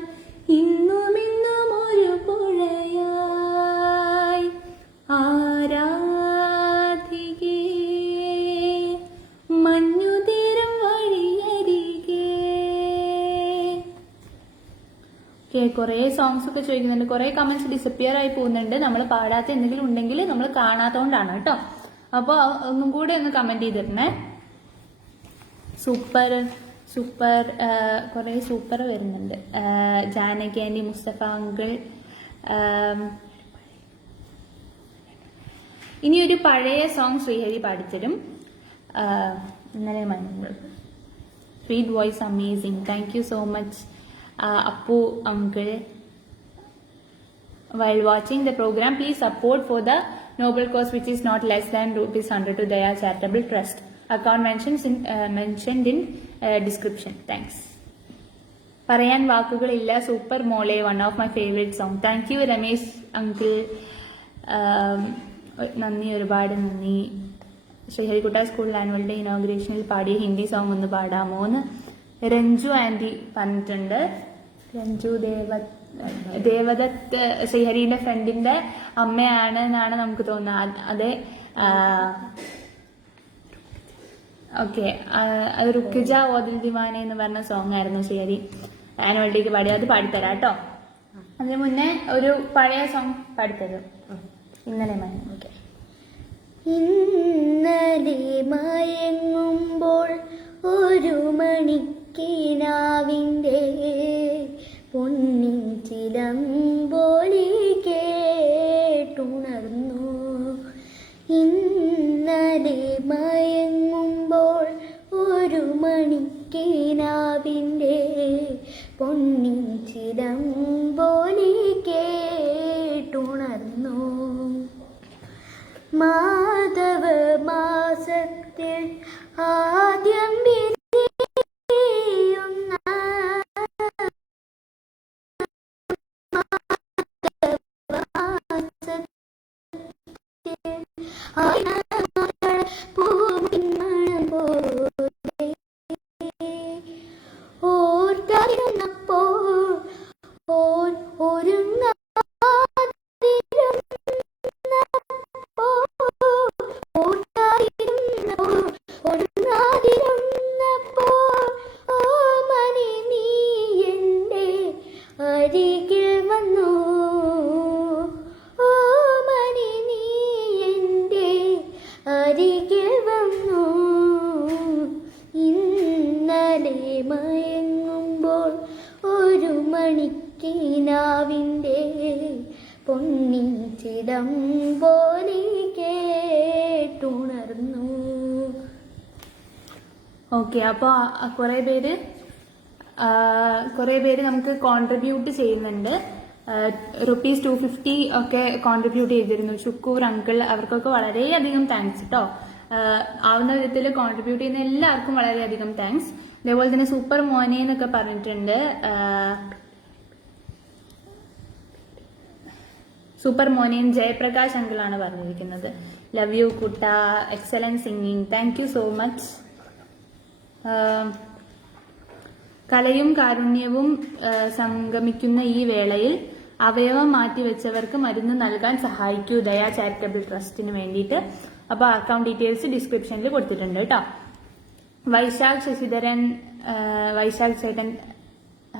ഇന്നും ഇന്നും ഒരു പുഴയായി. ആരാധികേ മഞ്ഞുതീരം വഴിയരികെ. കുറേ സോങ്സ് ഒക്കെ ചോദിക്കുന്നുണ്ട്, കുറേ കമന്റ്സ് ഡിസപ്പിയർ ആയി പോകുന്നുണ്ട്. നമ്മൾ പാടാത്ത എന്തെങ്കിലും ഉണ്ടെങ്കിൽ നമ്മൾ കാണാത്തതുകൊണ്ടാണ് കേട്ടോ. അപ്പോൾ ഒന്നും കൂടെ ഒന്ന് കമന്റ് ചെയ്തിരുന്നേ. സൂപ്പർ സൂപ്പർ, കുറേ സൂപ്പർ വരുന്നുണ്ട്. Janaki aunty, Mustafa uncle. ഇനി ഒരു പഴയ സോങ് ശ്രീഹരി പാടിത്തരും. ഇന്നലെ മഞ്ഞൾ. Sweet voice, amazing. Thank you so much Appu uncle. While watching the program, please support for the noble cause which is not less than ₹100 to Daya Charitable Trust. Account mentioned in description. Thanks. പറയാൻ വാക്കുകളില്ല. Super മോളെ, one of my favourite song. Thank U Ramesh uncle. നന്ദി, ഒരുപാട് നന്ദി. ശ്രീഹരിക്കുട്ട school annual day ഇനോഗ്രേഷനിൽ പാടിയ Hindi song ഒന്ന് പാടാമോ എന്ന് Ranju anti പറഞ്ഞിട്ടുണ്ട്. രഞ്ജു ദേവദത്ത് ശ്രീഹരിയുടെ ഫ്രണ്ടിന്റെ അമ്മയാണ് എന്നാണ് നമുക്ക് തോന്നുന്നത്. അതെ. ഓക്കെ, അത് റുക്കിജ ഓദിൽ ദിവാന എന്ന് പറഞ്ഞ സോങ് ആയിരുന്നു ശ്രീഹരി ആനുവൽ ഡേക്ക് പാടി. അത് പാടിത്തരാം കേട്ടോ. അതിന് മുന്നേ ഒരു പഴയ സോങ് പാടിത്തരും. ഇന്നലെ മയം. ഓക്കെ. ഇന്നലെ മയങ്ങുമ്പോൾ ഒരു മണിക്കിനാവിൻ്റെ പൊന്നിൻ ചിലമ്പോലി കേട്ടുണർന്നു. ഇന്നലെ മയങ്ങുമ്പോൾ ഒരു മണിക്കിനാവിൻ്റെ പൊന്നിൻ ചിലമ്പോലി കേട്ടുണർന്നു. മാധവ മാസത്തിൽ ആദ്യം വിരിയുന്ന പൂവിന്മണം പോലെ ഓർത്തിരുന്നപ്പോൾ മയങ്ങുമ്പോൾ ഒരു മണിക്കിനാവിൻ്റെ പൊന്നിൻ ചിലമ്പോലി കേട്ടുണർന്നു. ഓക്കെ, അപ്പോൾ കുറേ പേര് നമുക്ക് കോൺട്രിബ്യൂട്ട് ചെയ്യുന്നുണ്ട്. ₹250 ഒക്കെ കോൺട്രിബ്യൂട്ട് ചെയ്തിരുന്നു. ഷുക്കൂർ അങ്കിൾ, അവർക്കൊക്കെ വളരെയധികം താങ്ക്സ് കേട്ടോ. ആവുന്ന വിധത്തിൽ കോൺട്രിബ്യൂട്ട് ചെയ്യുന്ന എല്ലാവർക്കും വളരെയധികം താങ്ക്സ്. അതേപോലെ തന്നെ സൂപ്പർ മോനെ എന്നൊക്കെ പറഞ്ഞിട്ടുണ്ട്. സൂപ്പർ മോനെയും ജയപ്രകാശ് അങ്കിളാണ് പറഞ്ഞിരിക്കുന്നത്. ലവ് യു കുട്ട, excellent singing, thank you so much. കലയും കാരുണ്യവും സംഗമിക്കുന്ന ഈ വേളയിൽ അവയവം മാറ്റിവെച്ചവർക്ക് മരുന്ന് നൽകാൻ സഹായിക്കൂ ദയ ചാരിറ്റബിൾ ട്രസ്റ്റിന് വേണ്ടിയിട്ട്. അപ്പോൾ അക്കൗണ്ട് ഡീറ്റെയിൽസ് ഡിസ്ക്രിപ്ഷനിൽ കൊടുത്തിട്ടുണ്ട് കേട്ടോ. വൈശാഖ് ശശിധരൻ, വൈശാഖ് ചേട്ടൻ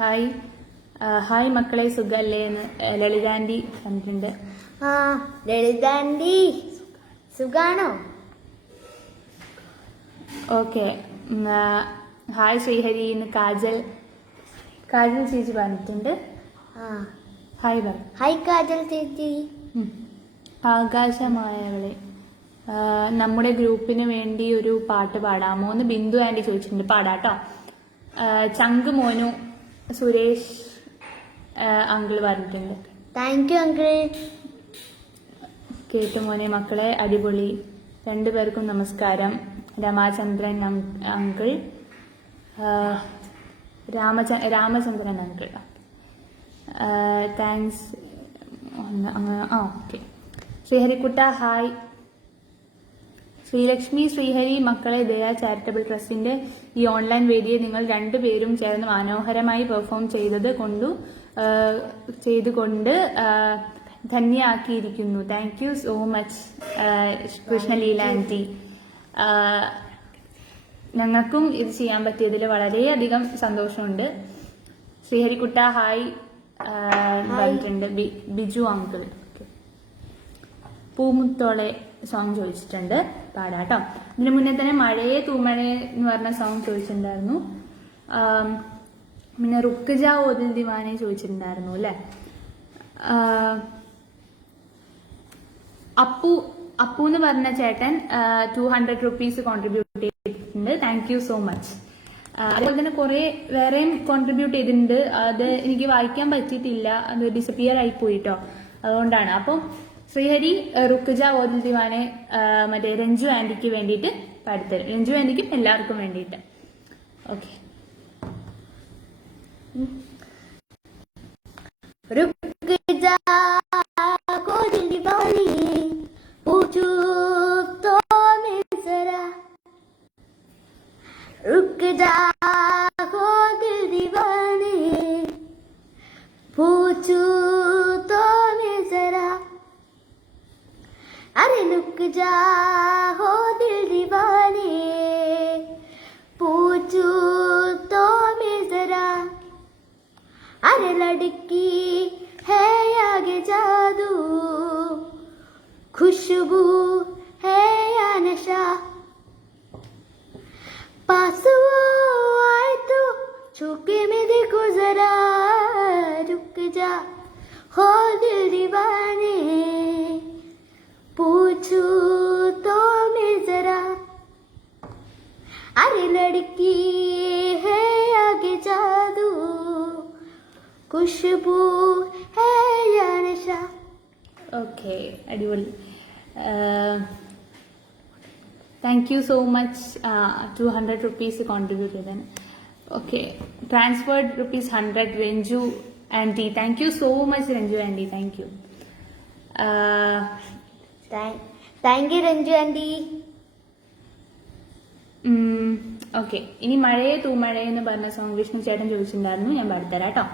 ഹായ്. ഹായ് മക്കളെ, സുഖല്ലേ എന്ന് ലളിതാൻഡി പറഞ്ഞിട്ടുണ്ട്. ലളിതാൻഡി സുഖാണോ? ഓക്കെ. ഹായ് ശ്രീഹരി എന്ന് കാജൽ ചേച്ചി പറഞ്ഞിട്ടുണ്ട്. ഹായ് പറ. ഹായ് കാജൽ ചേച്ചി. ആകാശമായവളെ, നമ്മുടെ ഗ്രൂപ്പിന് വേണ്ടി ഒരു പാട്ട് പാടാമോ എന്ന് ബിന്ദു ആന്റി ചോദിച്ചിട്ടുണ്ട്. പാടാട്ടോ. ചങ്ക് മോനു സുരേഷ് അങ്കിള് പറഞ്ഞിട്ടുണ്ട്. Thank you uncle. കേട്ടു മോനെ മക്കളെ, അടിപൊളി. രണ്ടുപേർക്കും നമസ്കാരം. Ramachandran uncle, Ramachandran uncle, thanks. Okay. ശ്രീഹരിക്കുട്ട ഹായ്. ശ്രീലക്ഷ്മി, ശ്രീഹരി മക്കളെ, ദയ ചാരിറ്റബിൾ ട്രസ്റ്റിന്റെ ഈ ഓൺലൈൻ വേദിയെ നിങ്ങൾ രണ്ടുപേരും ചേർന്ന് മനോഹരമായി പെർഫോം ചെയ്തുകൊണ്ട് ധന്യയാക്കിയിരിക്കുന്നു. Thank you so much Krishnaleela aunty. ഞങ്ങൾക്കും ഇത് ചെയ്യാൻ പറ്റിയതിൽ വളരെയധികം സന്തോഷമുണ്ട്. ശ്രീഹരിക്കുട്ട ഹായ് പറഞ്ഞിട്ടുണ്ട്. ബിജു അങ്കിൾ പൂമുത്തോളെ സോങ് ചോദിച്ചിട്ടുണ്ട്. പാടാട്ടോ. ഇതിനു മുന്നേ തന്നെ മഴയെ തൂമഴയെ എന്ന് പറഞ്ഞ സോങ് ചോദിച്ചിട്ടുണ്ടായിരുന്നു. പിന്നെ റുക്കിജ ഓദിൽ ദിവാനെ ചോദിച്ചിട്ടുണ്ടായിരുന്നു അല്ലെ. അപ്പു എന്ന് പറഞ്ഞ ചേട്ടൻ ₹200 കോൺട്രിബ്യൂട്ട് ചെയ്തിട്ടുണ്ട്. Thank you so much. അതുപോലെ തന്നെ കുറെ വേറെയും കോൺട്രിബ്യൂട്ട് ചെയ്തിട്ടുണ്ട്. അത് എനിക്ക് വായിക്കാൻ പറ്റിയിട്ടില്ല, അത് ഡിസപ്പിയർ ആയി പോയിട്ടോ, അതുകൊണ്ടാണ്. അപ്പം ശ്രീഹരി റുക്കിജ ഓദിൽ ദിവാനെ മറ്റേ രഞ്ജു ആന്റിക്ക് വേണ്ടിയിട്ട് പാടിത്തരും. രഞ്ജു ആന്റിക്കും എല്ലാവർക്കും വേണ്ടിയിട്ട്. ഓക്കെ. റുക്കിജ ഓദിൽ ദിവാനെ पूछू तो मिल जरा रुक जा जा हो दिल दीवाने, पूछू तो मैं जरा, अरे लड़की है आगे जादू, खुशबू है या नशा, पास वो आए तो छूके में देखो जरा, रुक जा हो दिल दीवाने, पूछू तो मैं जरा, अरे लड़की है आगे जादू, खुशबू है या नशा. ഓക്കെ, അടിപൊളി. Thank you so much. 200 rupees contribute ചെയ്തതിന്. Okay, transferred ₹100 Ranju aunty. Thank you so much Ranju aunty, thank you. Thank you Ranju aunty. Okay, ഇനി മഴയെ തൂമഴയെ എന്ന് പറഞ്ഞ സോങ് വിഷ്ണു ചേട്ടൻ ചോദിച്ചിട്ടുണ്ടായിരുന്നു, ഞാൻ പാടിത്തരാം കേട്ടോ.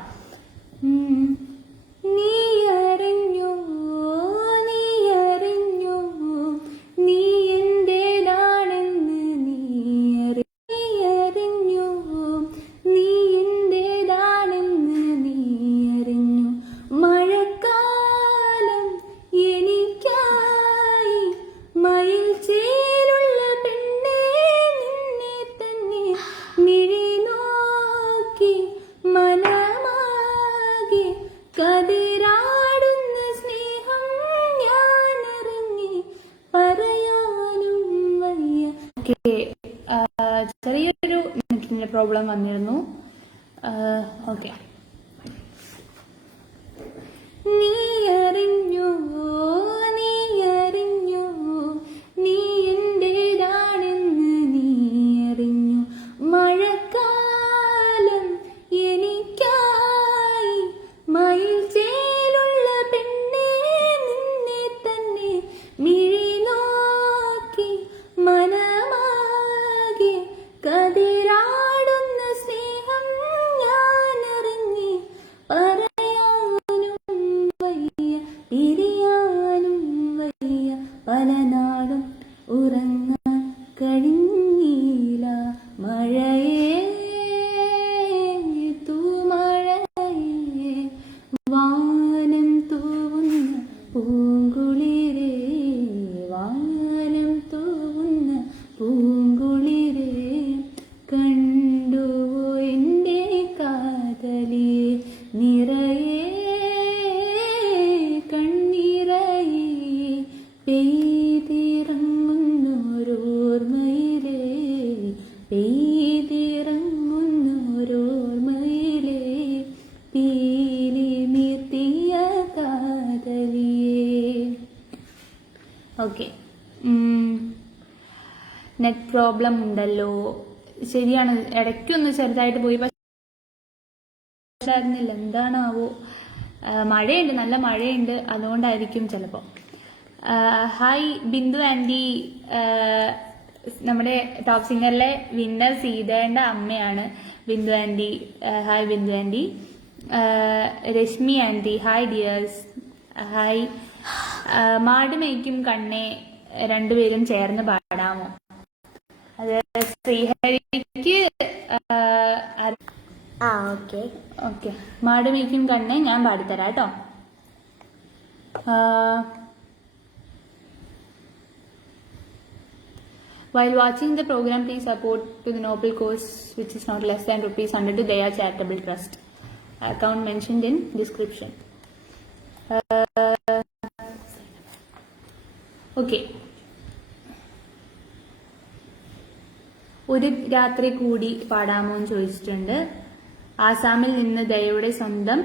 നീ അറിഞ്ഞോ, നീ അറിഞ്ഞോ, നീ എന്റേതാണെന്ന് നീ അറിഞ്ഞോ, നീ എന്റേതാണെന്ന് നീ അറിഞ്ഞു, മഴക്കാലം എനിക്കായി മയിൽ ചേലുള്ള പെണ്ണേ, നിന്നെ തന്നെ മിഴി നോക്കി മനമാകെ കതിരാടുന്ന സ്നേഹം ഞാനറിഞ്ഞ് പറയാനും വയ്യ. ഓക്കെ, ചെറിയൊരു നെറ്റിന്റെ പ്രോബ്ലം വന്നിരുന്നു. ഓക്കെ, നീ അറിഞ്ഞോ, നീ അറിഞ്ഞോ, നീ എന്റേതാണെന്ന് നീ അറിഞ്ഞു, മഴക്കാലം എനിക്കായി മയിൽ ചേലുള്ള പെണ്ണേ, നിന്നെ തന്നെ മിഴി നോക്കി മനമാകെ കതിരാടുന്ന സ്നേഹം ഞാനറിഞ്ഞ് പറയാനും വയ്യ, പിരിയാനും വയ്യ, പല നാളും ഉറങ്ങാൻ കഴിഞ്ഞില്ല, മഴയേ തൂമഴയേ, വാനം തൂവുന്ന പൂങ്കുളിരേ, വാനം തൂവുന്ന പൂങ്കുളിരേ, കണ്ടുവോ എൻ്റെ കാതലിയെ, നിറയെ കണ്ണിറയെ, പെയ്തിറങ്ങുന്നോരോർമ്മയിലേ, പെയ്തിറങ്ങുന്നോരോർമ്മയിലേ, പീലി നിർത്തിയ കാതലിയേ. ഓക്കെ, നെറ്റ് പ്രോബ്ലം ഉണ്ടല്ലോ. ശരിയാണ്, ഇടയ്ക്കൊന്ന് ചെറുതായിട്ട് പോയി, പക്ഷേ എന്താണാവോ. മഴയുണ്ട്, നല്ല മഴയുണ്ട്, അതുകൊണ്ടായിരിക്കും ചിലപ്പോൾ. ഹായ് ബിന്ദു ആൻറ്റി, നമ്മുടെ ടോപ്പ് സിംഗറിലെ വിന്നർ സീതയുടെ അമ്മയാണ് Bindu aunty. Hi Bindu aunty. Reshmi aunty, hi dears, hi. മാട് മേയ്ക്കും കണ്ണേ രണ്ടുപേരും ചേർന്ന് പാടാമോ? അത് ശ്രീഹരിക്ക്. ഓക്കെ ഓക്കെ, മാട് മേയ്ക്കും കണ്ണേ ഞാൻ പാടിത്തരാം കേട്ടോ. While watching the program, please support to the noble cause which is not less than ₹100 to Daya Charitable Trust. Account mentioned in description. Okay. ഒരു രാത്രി കൂടി പാടാമോ എന്ന് ചോദിച്ചിട്ടുണ്ട്. ആസാമിൽ നിന്ന് ദയയുടെ സ്വന്തം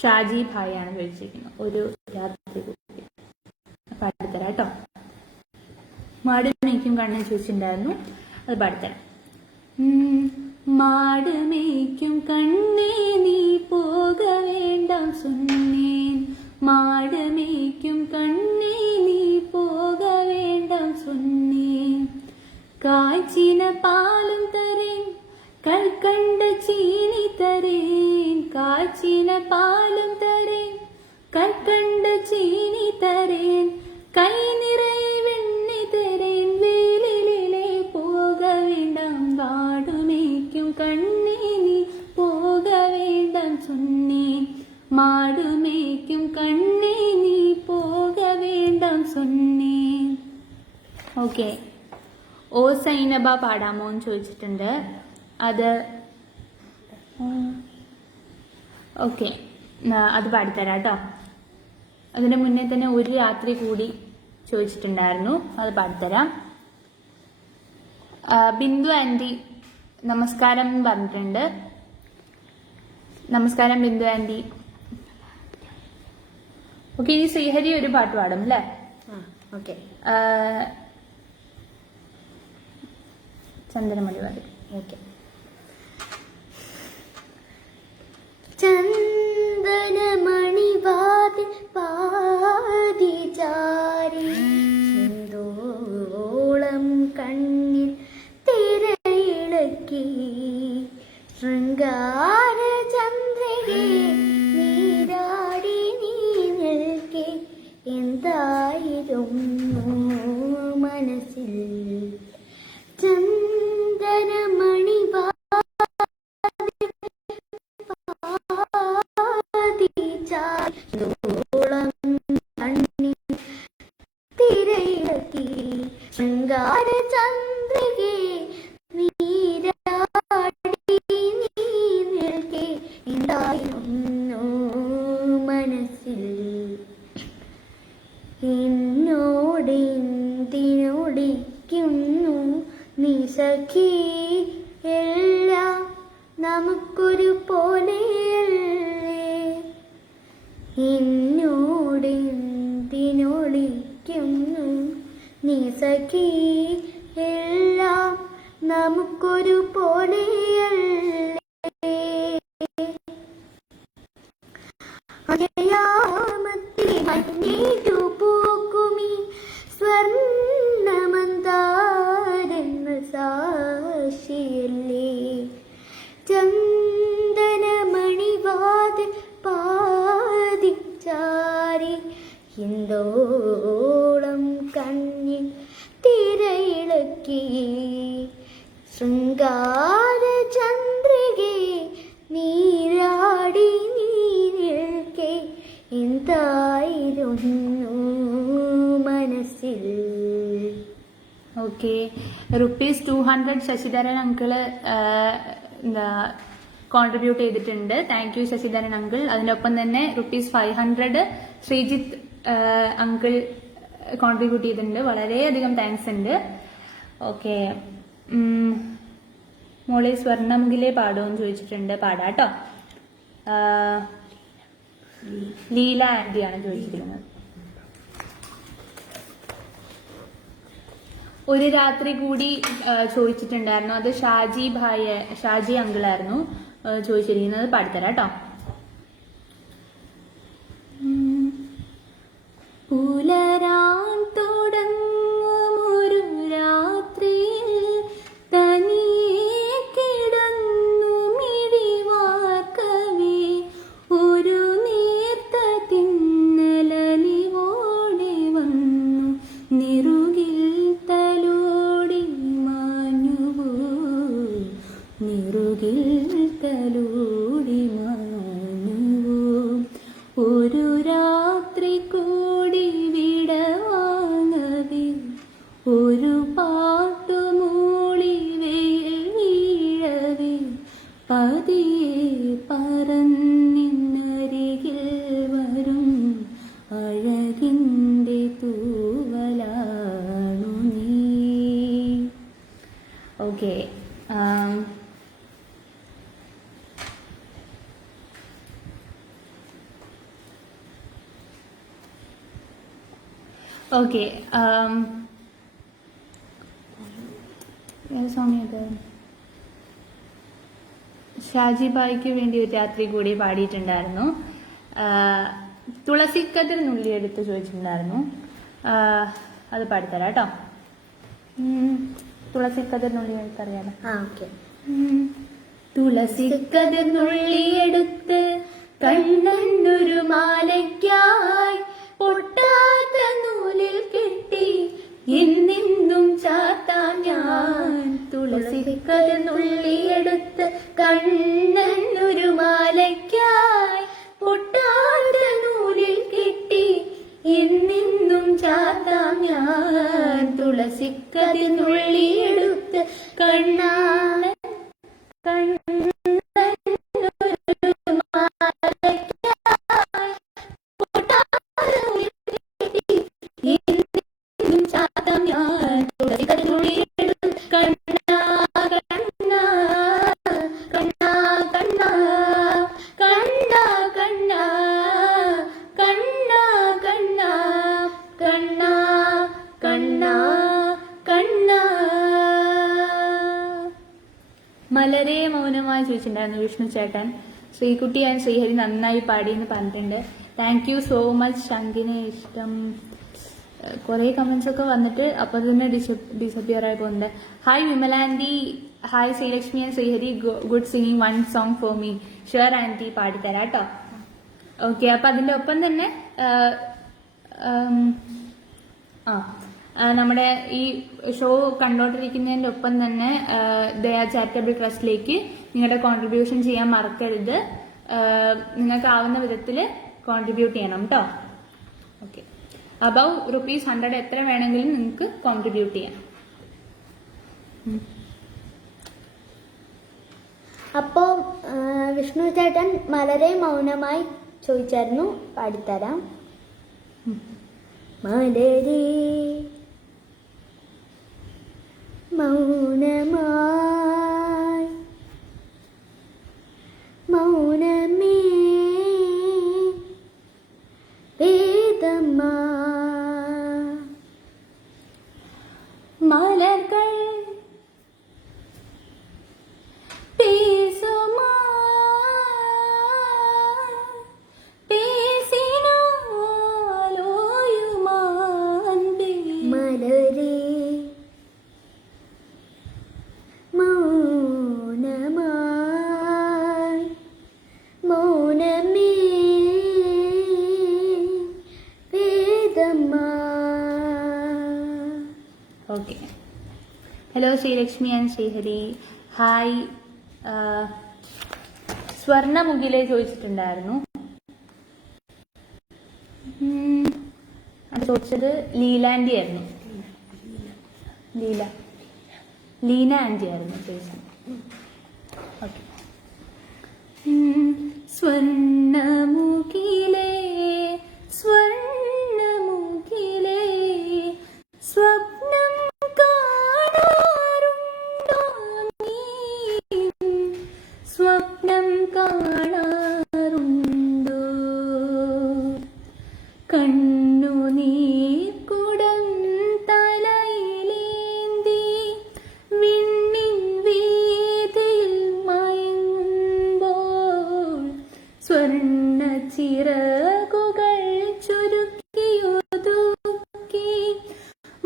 ഷാജി ഭായ് ആണ് ചോദിച്ചിരിക്കുന്നത്. ഒരു രാത്രി കൂടി പാടിത്തരാം കേട്ടോ. മാട് മേയ്ക്കും കണ്ണൻ ചോദിച്ചിട്ടുണ്ടായിരുന്നു, അത് പാടിത്തരാം. മാട് മേയ്ക്കും കണ്ണേ നീ പോക വേണ്ടാം സൊന്നേൻ, മാട് മേയ്ക്കും കണ്ണേ നീ പോക വേണ്ടാം സൊന്നേൻ, കാച്ചിന പാലും തരേൻ കൽക്കണ്ട ചീനി തരേൻ, കാച്ചിന പാലും തരേൻ കൽക്കണ്ട ചീനി തരേൻ, കൈ നിറയെ വെണ്ണ கண்ணே நீ போக வேண்டாம் சொன்னேன் மாடு மேய்க்கும் கண்ணே நீ போக வேண்டாം சொன்னேൻ. ഓക്കെ, ഓ സൈനബ പാടാമോ എന്ന് ചോദിച്ചിട്ടുണ്ട്. അത് ഓക്കെ, അത് പാടിത്തരാം കേട്ടോ. അതിന് മുന്നേ തന്നെ ഒരു രാത്രി കൂടി ചോദിച്ചിട്ടുണ്ടായിരുന്നു, അത് പാടിത്തരാം. ബിന്ദു ആൻറ്റി നമസ്കാരം പറഞ്ഞിട്ടുണ്ട്. നമസ്കാരം ബിന്ദു ആൻറ്റി. ഓക്കെ, ഇനി ശ്രീഹരി ഒരു പാട്ട് പാടും അല്ലേ? ഓക്കെ. ചന്ദനമണി പാടും. ഓക്കെ. ചന്ദനമണി വാതിൽ പാതിചാരി സിന്ദൂളം കണ്ണിൽ തിരയിളക്കി ശൃംഗാര ചന്ദ്രകേ നീരാടി നീ നിൽക്കെ എന്തായിരുന്നു മനസ്സിൽ ചന്ദനമണി ോളം കണ്ണി തിരയിളക്കി ശൃംഗാര ചന്ദ്രികേ നീരാടി നീ നിൽക്കെ എന്തായിരുന്നു മനസ്സിൽ എന്നോടെന്തിനോടിക്കുന്നു നീ സഖി എല്ലാം നമുക്കൊരു പോലെയല്ലേ എന്നോടെന്തിനോടിക്കുന്നു നീ സഖി എല്ലാം നമുക്കൊരു പോലെയല്ലേ അകയാമത്തി മഞ്ഞേറ്റു പൂക്കുമീ സ്വർണ്ണമന്താരെന്ന് സാക്ഷിയല്ലേ ചന്ദനമണിവാതിൽ പാതിച്ചാരി ഹിന്ദോളം കണ്ണിൽ തിരയിളക്കി ശൃംഗാര ചന്ദ്രികേ നീരാടി നീ നിൽക്കെ എന്തായിരുന്നു മനസ്സിൽ. ഓക്കെ, ₹200 ശശിധരൻ അങ്കിള് കോൺട്രിബ്യൂട്ട് ചെയ്തിട്ടുണ്ട്. Thank U Sasidharan uncle. അതിനൊപ്പം തന്നെ ₹500 ശ്രീജിത്ത് അങ്കിൾ കോൺട്രിബ്യൂട്ട് ചെയ്തിട്ടുണ്ട്. വളരെയധികം താങ്ക്സ് ഉണ്ട്. ഓക്കെ, മോളെ സ്വർണ്ണമുകിലെ പാടുമെന്ന് ചോദിച്ചിട്ടുണ്ട്. പാടാട്ടോ. ലീല ആന്റിയാണ് ചോദിച്ചിരിക്കുന്നത്. ഒരു രാത്രി കൂടി ചോദിച്ചിട്ടുണ്ടായിരുന്നു. അത് ഷാജി അങ്കിളായിരുന്നു ചോദിച്ചിരിക്കുന്നത്. പാടിത്തരാം കേട്ടോ. പുലരാൻ തുടങ്ങുമൊരു രാത്രിയിൽ തനിയെ കിടന്നു മിഴിവാർക്കവേ ഒരു നേർത്ത തിന്നലലിവോടെ വന്നു നിറുകിൽ തലോടി മാഞ്ഞുവോ നിറുകിൽ തലോടി മാഞ്ഞുവോ ഒരു രാത്രി കൂടി വിടവാങ്ങവേ ഒരു പാട്ടുമൂളി വെയിൽ വീഴവേ പതിയെ പറന്നിന്നരികിൽ വരും അഴകിൻ്റെ തൂവലാണു നീ. ഓക്കെ, ഓക്കെ, സോണിയത് ഷാജി ബായിക്ക് വേണ്ടി ഒരു രാത്രി കൂടി പാടിയിട്ടുണ്ടായിരുന്നു. തുളസിക്കതിർ നുള്ളിയെടുത്ത് ചോദിച്ചിട്ടുണ്ടായിരുന്നു. അത് പാടിത്തരാം കേട്ടോ. തുളസിക്കതിർ നുള്ളിയെടുത്ത് അറിയാലോ. ഓക്കെ. തുളസിക്കതിർ നുള്ളിയെടുത്ത് കണ്ണനൊരു മാലയ്ക്കായി പൊട്ടാത്ത നൂലിൽ കെട്ടി എന്നെന്നും ചാത്താൻ ഞാൻ തുളസിക്കതിർ നുള്ളിയെടുത്ത് കണ്ണനൊരു മാലയ്ക്കായി പൊട്ടാത്ത നൂലിൽ കെട്ടി എന്നെന്നും ചാത്താൻ ഞാൻ തുളസിക്കതിർ നുള്ളിയെടുത്ത് കണ്ണാൻ മലരെ മൗനമായി ചോദിച്ചിട്ടുണ്ടായിരുന്നു വിഷ്ണു ചേട്ടൻ. ശ്രീകുട്ടി ആൻഡ് ശ്രീഹരി നന്നായി പാടിയെന്ന് പറഞ്ഞിട്ടുണ്ട്. Thank you so much. ശങ്കിനെ ഇഷ്ടം. കുറെ കമന്റ്സ് ഒക്കെ വന്നിട്ട് അപ്പൊ തന്നെ ഡിസപ്പിയർ ആയി പോകുന്നുണ്ട്. Hi Vimala aunty. Hi Sreelakshmi and Sreehari. Good singing one song for me. Sure aunty പാടിത്തരാം കേട്ടോ. ഓക്കെ, അപ്പൊ അതിന്റെ ഒപ്പം തന്നെ നമ്മുടെ ഈ ഷോ കണ്ടോണ്ടിരിക്കുന്നതിന്റെ ഒപ്പം തന്നെ ദയ ചാരിറ്റബിൾ ട്രസ്റ്റിലേക്ക് നിങ്ങളുടെ കോൺട്രിബ്യൂഷൻ ചെയ്യാൻ മറക്കരുത്. നിങ്ങൾക്ക് ആവുന്ന വിധത്തിൽ കോൺട്രിബ്യൂട്ട് ചെയ്യണം കേട്ടോ. ഓക്കെ, അബവ് ₹100 എത്ര വേണമെങ്കിലും നിങ്ങൾക്ക് കോൺട്രിബ്യൂട്ട് ചെയ്യാം. അപ്പോ വിഷ്ണു ചേട്ടൻ മലരെ മൗനമായി ചോദിച്ചായിരുന്നു, പാടിത്തരാം. മലരെ മൗനമായി മൗനമേ വേദമ്മ മലകൾ പേസുമാ പേസിനാലോയുമാൻപേ മലരെ മൗനമായി മൗനമേ വേദമ്മ. Okay, hello Sreelakshmi and Sreehari. Hi. സ്വർണമുഖിലെ ചോദിച്ചിട്ടുണ്ടായിരുന്നു. അത് ചോദിച്ചത് ലീലാൻഡി ആയിരുന്നു. ലീന ആൻറ്റി ആയിരുന്നു ചോദിച്ചത്. ഓക്കെ. സ്വർണമുഖിലേ സ്വർണമുഖിലേ സ്വപ്നം കാണാറുണ്ടോ നീ? സ്വപ്നം കാണാറുണ്ടോ? കണ്ണുനീർ കുടം തലയിലേന്തി വിണ്ണിൻ വീതിയിൽ മയങ്ങുമ്പോൾ സ്വർണ്ണ ചിറകുകൾ ചുരുക്കിയൊതുക്കി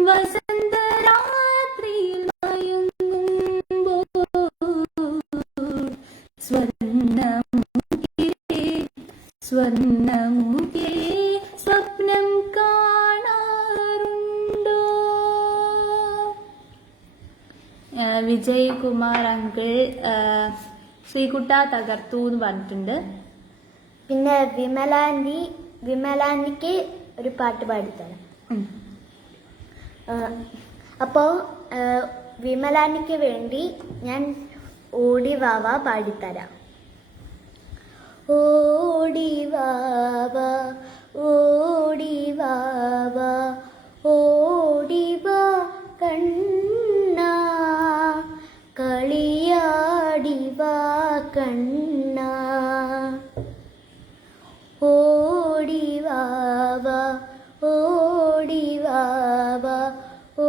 വസന്തരാത്രിയിൽ മയങ്ങുമ്പോൾ സ്വർണ്ണമുഖിലേ സ്വപ്നം കാണാറുണ്ടോ? വിജയ് കുമാർ അങ്കിൾ ശ്രീകുട്ട തകർത്തു എന്ന് പറഞ്ഞിട്ടുണ്ട്. പിന്നെ വിമലാന്റിക്ക് ഒരു പാട്ട് പാടിത്തരാം. അപ്പോ വിമലാന്റിക്ക് വേണ്ടി ഞാൻ ഓടി വാവ പാടിത്തരാം. ഓടി വാവ ഓടി വാവ ഓടി വാ കണ്ണ കളിയാടി വാ കണ്ണ ഓടി വാവ ഓടി വാവ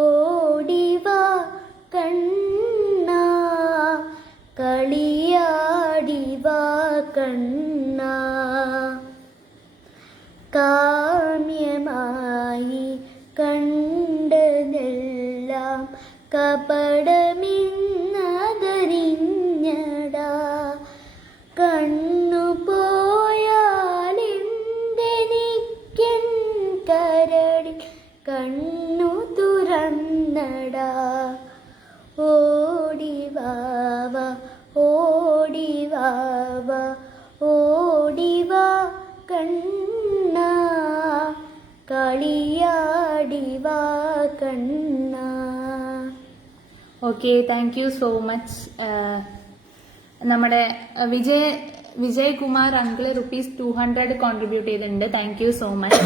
ഓടി വാ കണ്ണ കളിയാടി വാ കണ്ണ കാമ്യമായി കണ്ടതെല്ലാം കപടമിന്നതറിഞ്ഞടാ കണ്ണു പോയാലെന്തെനിക്കൻ കരടിൽ കണ്ണു തുറ വാ ഓടി വാ വാ ഓടി വാ കണ്ണ കളിയാടി വാ കണ്ണ. Okay, thank you so much. നമ്മുടെ വിജയ് കുമാർ അങ്കിള് ₹200 കോൺട്രിബ്യൂട്ട് ചെയ്തിട്ടുണ്ട്. Thank you so much.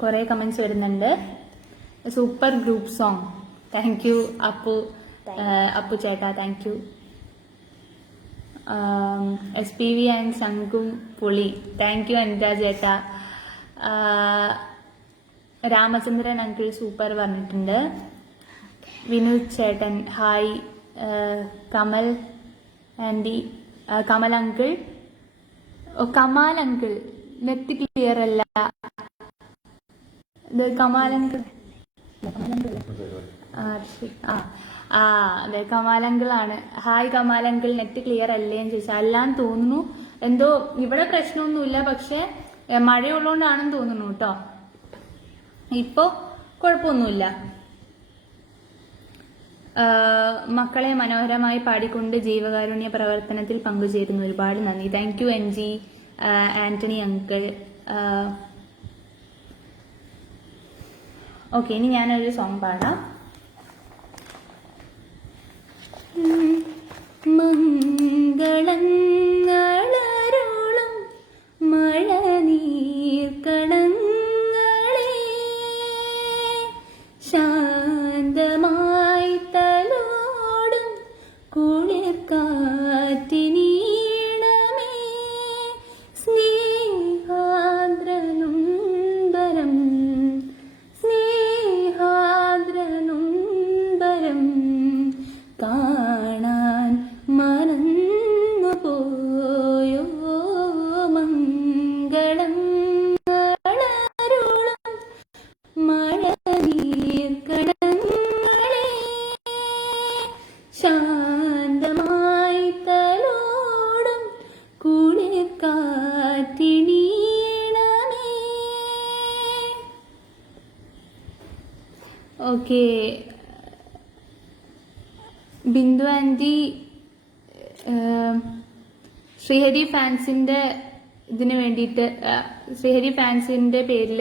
കുറെ കമന്റ്സ് വരുന്നുണ്ട്. Super group song. Thank you Appu ചേട്ടാ, താങ്ക് യു. SPV ആൻഡ് ശംഖും പുളി, താങ്ക് യു അനിത ചേട്ടാ. രാമചന്ദ്രൻ അങ്കിൾ സൂപ്പർ പറഞ്ഞിട്ടുണ്ട്. വിനോദ് ചേട്ടൻ hi. Kamal aunty, Kamal uncle, Kamal uncle net clear അല്ല. ഇത് കമാൽ അങ്കിൾ, അതെ കമാലങ്കിളാണ്. ഹായ് കമാലങ്കിൾ, നെറ്റ് ക്ലിയർ അല്ലേന്ന് ചോദിച്ചാൽ അല്ലാന്ന് തോന്നുന്നു. എന്തോ ഇവിടെ പ്രശ്നമൊന്നുമില്ല, പക്ഷെ മഴയുള്ളതുകൊണ്ടാണെന്ന് തോന്നുന്നു കേട്ടോ. ഇപ്പോ കുഴപ്പമൊന്നുമില്ല. മക്കളെ മനോഹരമായി പാടിക്കൊണ്ട് ജീവകാരുണ്യ പ്രവർത്തനത്തിൽ പങ്കുചേരുന്നു. ഒരുപാട് നന്ദി. Thank you NG Antony uncle. Okay, ഇനി ഞാനൊരു സോങ് പാടാം. മംഗളങ്ങളരുളും മഴനീർക്കണങ്ങളെ ശാന്തമായി തലോടും കുളിർക്കാറ്റിനീണമേ സ്നേഹാദ്രനുംബരം സ്നേഹാദ്രനുംബരം കാണാൻ മറന്നു പോയോ മംഗളങ്ങളരുളും മഴനീർക്കണങ്ങളെ ശാന്തമായി തലോടും കുളിർക്കാറ്റിനീണമേ. ഓക്കെ, ബിന്ദു ആൻറ്റി ശ്രീഹരി ഫാൻസിന്റെ ഇതിന് വേണ്ടിയിട്ട്, ശ്രീഹരി ഫാൻസിന്റെ പേരിൽ,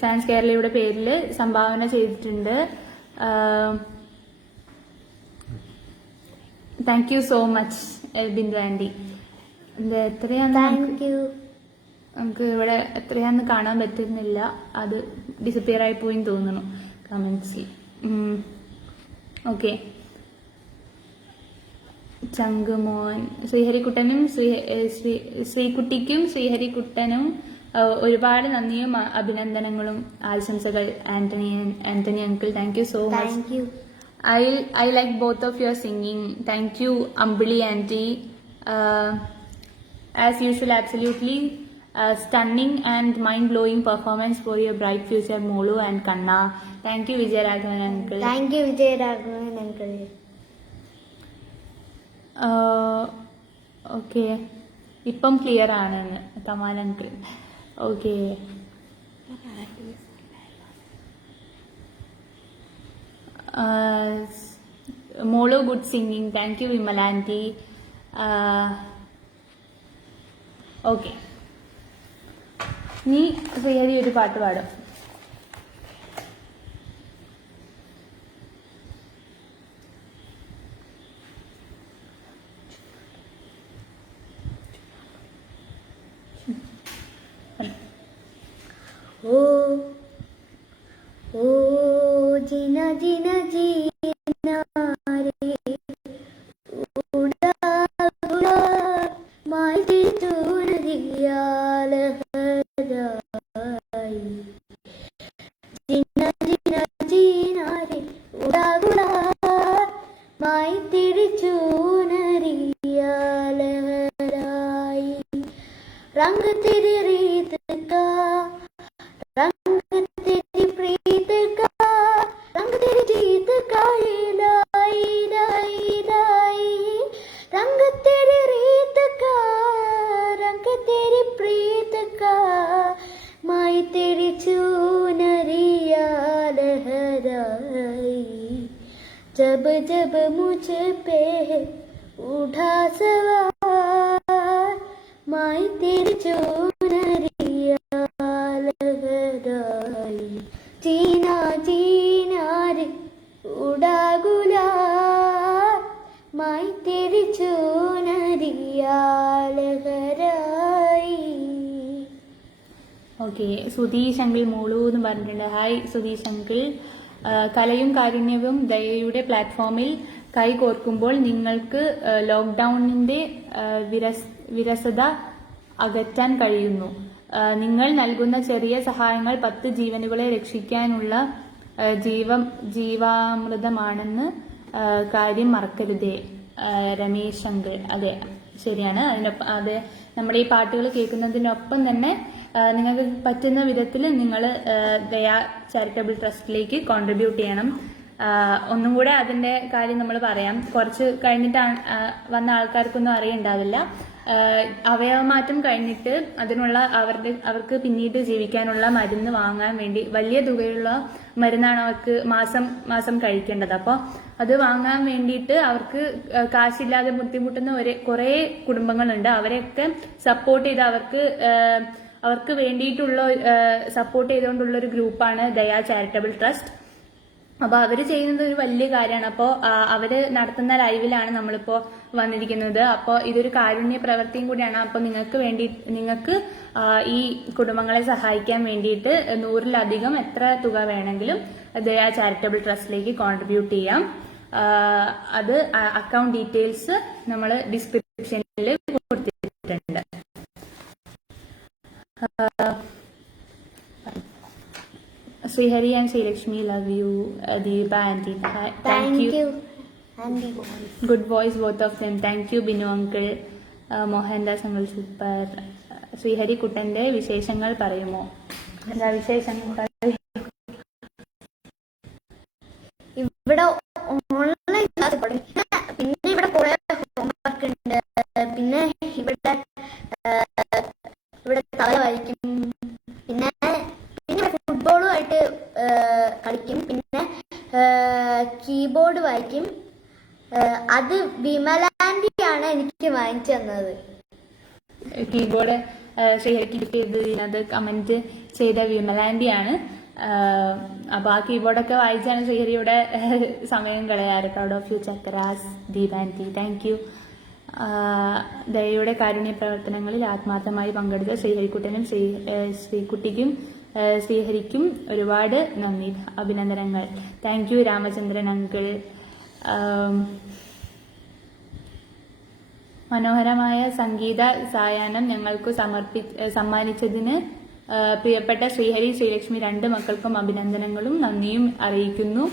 ഫാൻസ് കേരളയുടെ പേരിൽ സംഭാവന ചെയ്തിട്ടുണ്ട്. Thank you so much Bindu aunty. എത്രയാന്ന് നമുക്ക് ഇവിടെ എത്രയാന്ന് കാണാൻ പറ്റുന്നില്ല, അത് ഡിസപ്പിയർ ആയി പോയി തോന്നുന്നു കമന്റ്സിൽ. ഓക്കെ, ചങ്കുമോൻ, ശ്രീഹരിക്കുട്ടനും ശ്രീകുട്ടിക്കും ശ്രീഹരിക്കുട്ടനും ഒരുപാട് നന്ദിയും അഭിനന്ദനങ്ങളും ആശംസകൾ. Antony uncle, thank you so much. I like both of your singing. Thank you Ambili aunty. As usual, absolutely stunning and mind-blowing performance for your bright future Molu and Kanna. Thank you Vijayaraghavan uncle. Thank you Vijayaraghavan uncle. Okay, ഇപ്പം clear ആണെന്ന് Kamal uncle. Okay, മോളോ good singing. Thank you Vimala aunty. Okay, നീ ശ്രീഹരി ഒരു പാട്ട് പാടും. ओ ओ जीना जीना जीना रे उड़ा उड़ा माई चूर दियाल हराई जीना जीना जीना रे उड़ा उड़ा माई तेरी चूनरियाल हराई रंग तेरी रीत का रंग तेरी प्रीत का रंग तेरी जीत का ये लाई जब जब मुझ पे उठा सवार माई तेरी चुनरिया लहराई जीना जीना रे उड़ा गुलाल माई तेरी चुनरिया लहराई. ഓക്കെ, സുധീഷ് അങ്കിൾ മോളു എന്ന് പറഞ്ഞിട്ടുണ്ട്. Hi Sudheesh uncle. കലയും കാരുണ്യവും ദയയുടെ പ്ലാറ്റ്ഫോമിൽ കൈ കോർക്കുമ്പോൾ നിങ്ങൾക്ക് ലോക്ക്ഡൌണിന്റെ വിരസത അകറ്റാൻ കഴിയുന്നു. നിങ്ങൾ നൽകുന്ന ചെറിയ സഹായങ്ങൾ 10 ജീവനുകളെ രക്ഷിക്കാനുള്ള ജീവാമൃതമാണെന്ന് കാര്യം മറക്കരുതേ. രമേശ് അങ്കിൾ. അതെ, ശരിയാണ്. അതിനൊപ്പം അതെ, നമ്മുടെ ഈ പാട്ടുകൾ കേൾക്കുന്നതിനൊപ്പം തന്നെ നിങ്ങൾക്ക് പറ്റുന്ന വിധത്തിൽ നിങ്ങൾ ദയാ ചാരിറ്റബിൾ ട്രസ്റ്റിലേക്ക് കോൺട്രിബ്യൂട്ട് ചെയ്യണം. ഒന്നും കൂടെ അതിന്റെ കാര്യം നമ്മൾ പറയാം. കുറച്ച് കഴിഞ്ഞിട്ട് വന്ന ആൾക്കാർക്കൊന്നും അറിയണ്ടാവില്ല. അവയവമാറ്റം കഴിഞ്ഞിട്ട് അതിനുള്ള അവർക്ക് പിന്നീട് ജീവിക്കാനുള്ള മരുന്ന് വാങ്ങാൻ വേണ്ടി വലിയ തുകയുള്ള മരുന്നാണ് അവർക്ക് മാസം കഴിക്കേണ്ടത്. അപ്പോൾ അത് വാങ്ങാൻ വേണ്ടിയിട്ട് അവർക്ക് കാശില്ലാതെ ബുദ്ധിമുട്ടുന്ന കുറേ കുടുംബങ്ങളുണ്ട്. അവരെയൊക്കെ സപ്പോർട്ട് ചെയ്ത് അവർക്ക് വേണ്ടിയിട്ടുള്ള സപ്പോർട്ട് ചെയ്തുകൊണ്ടുള്ള ഒരു ഗ്രൂപ്പാണ് ദയാ ചാരിറ്റബിൾ ട്രസ്റ്റ്. അപ്പൊ അവര് ചെയ്യുന്നത് ഒരു വലിയ കാര്യമാണ്. അപ്പോൾ അവര് നടത്തുന്ന ലൈവിലാണ് നമ്മളിപ്പോ വന്നിരിക്കുന്നത്. അപ്പോൾ ഇതൊരു കാരുണ്യ പ്രവൃത്തിയും കൂടിയാണ്. അപ്പോൾ നിങ്ങൾക്ക് ഈ കുടുംബങ്ങളെ സഹായിക്കാൻ വേണ്ടിയിട്ട് 100-ലധികം എത്ര തുക വേണമെങ്കിലും ദയാ ചാരിറ്റബിൾ ട്രസ്റ്റിലേക്ക് കോൺട്രിബ്യൂട്ട് ചെയ്യാം. അത് അക്കൗണ്ട് ഡീറ്റെയിൽസ് നമ്മൾ ഡിസ്ക്രിപ്ഷനിൽ കൊടുത്തിട്ടുണ്ട്. Srihari and Srilakshmi love you. Deepa aunty, thank you. Aunty. Good voice both of them. Thank you Binu uncle. Mohandas uncle super. Srihari കുട്ടന്റെ വിശേഷങ്ങൾ പറയുമോ? എന്താ വിശേഷങ്ങൾ? ഇവിടെ ഓൺലൈൻ ക്ലാസ് പഠിക്കും. പിന്നെ ഇവിടെ കുറെ ഹോംവർക്ക് ഉണ്ട്. പിന്നെ ഇവിടെ തല വരയ്ക്കും. പിന്നെ ഫുട്ബോളുമായിട്ട് കളിക്കും. പിന്നെ കീബോർഡ് വായിക്കും. അത് വിമലാൻഡിയാണ് എനിക്ക് വാങ്ങിച്ചു തന്നത്. കീബോർഡ് ശ്രീഹരിക്ക് ഗിഫ്റ്റ് ചെയ്തത് കമന്റ് ചെയ്ത വിമലാൻഡിയാണ്. അപ്പൊ ആ കീബോർഡൊക്കെ വായിച്ചാണ് ശ്രീഹരിയുടെ സമയം കളയാറ്. പ്രൗഡ് ഓഫ് യു ചക്രാസ്. Deepa aunty, thank you. ദയയുടെ കാരുണ്യ പ്രവർത്തനങ്ങളിൽ ആത്മാർത്ഥമായി പങ്കെടുത്ത ശ്രീഹരിക്കുട്ടനും ശ്രീകുട്ടിക്കും ശ്രീഹരിക്കും ഒരുപാട് നന്ദി, അഭിനന്ദനങ്ങൾ. Thank you Ramachandran uncle. മനോഹരമായ സംഗീത സായാഹ്നം ഞങ്ങൾക്ക് സമ്മാനിച്ചതിന് പ്രിയപ്പെട്ട ശ്രീഹരി ശ്രീലക്ഷ്മി 2 മക്കൾക്കും അഭിനന്ദനങ്ങളും നന്ദിയും അറിയിക്കുന്നു.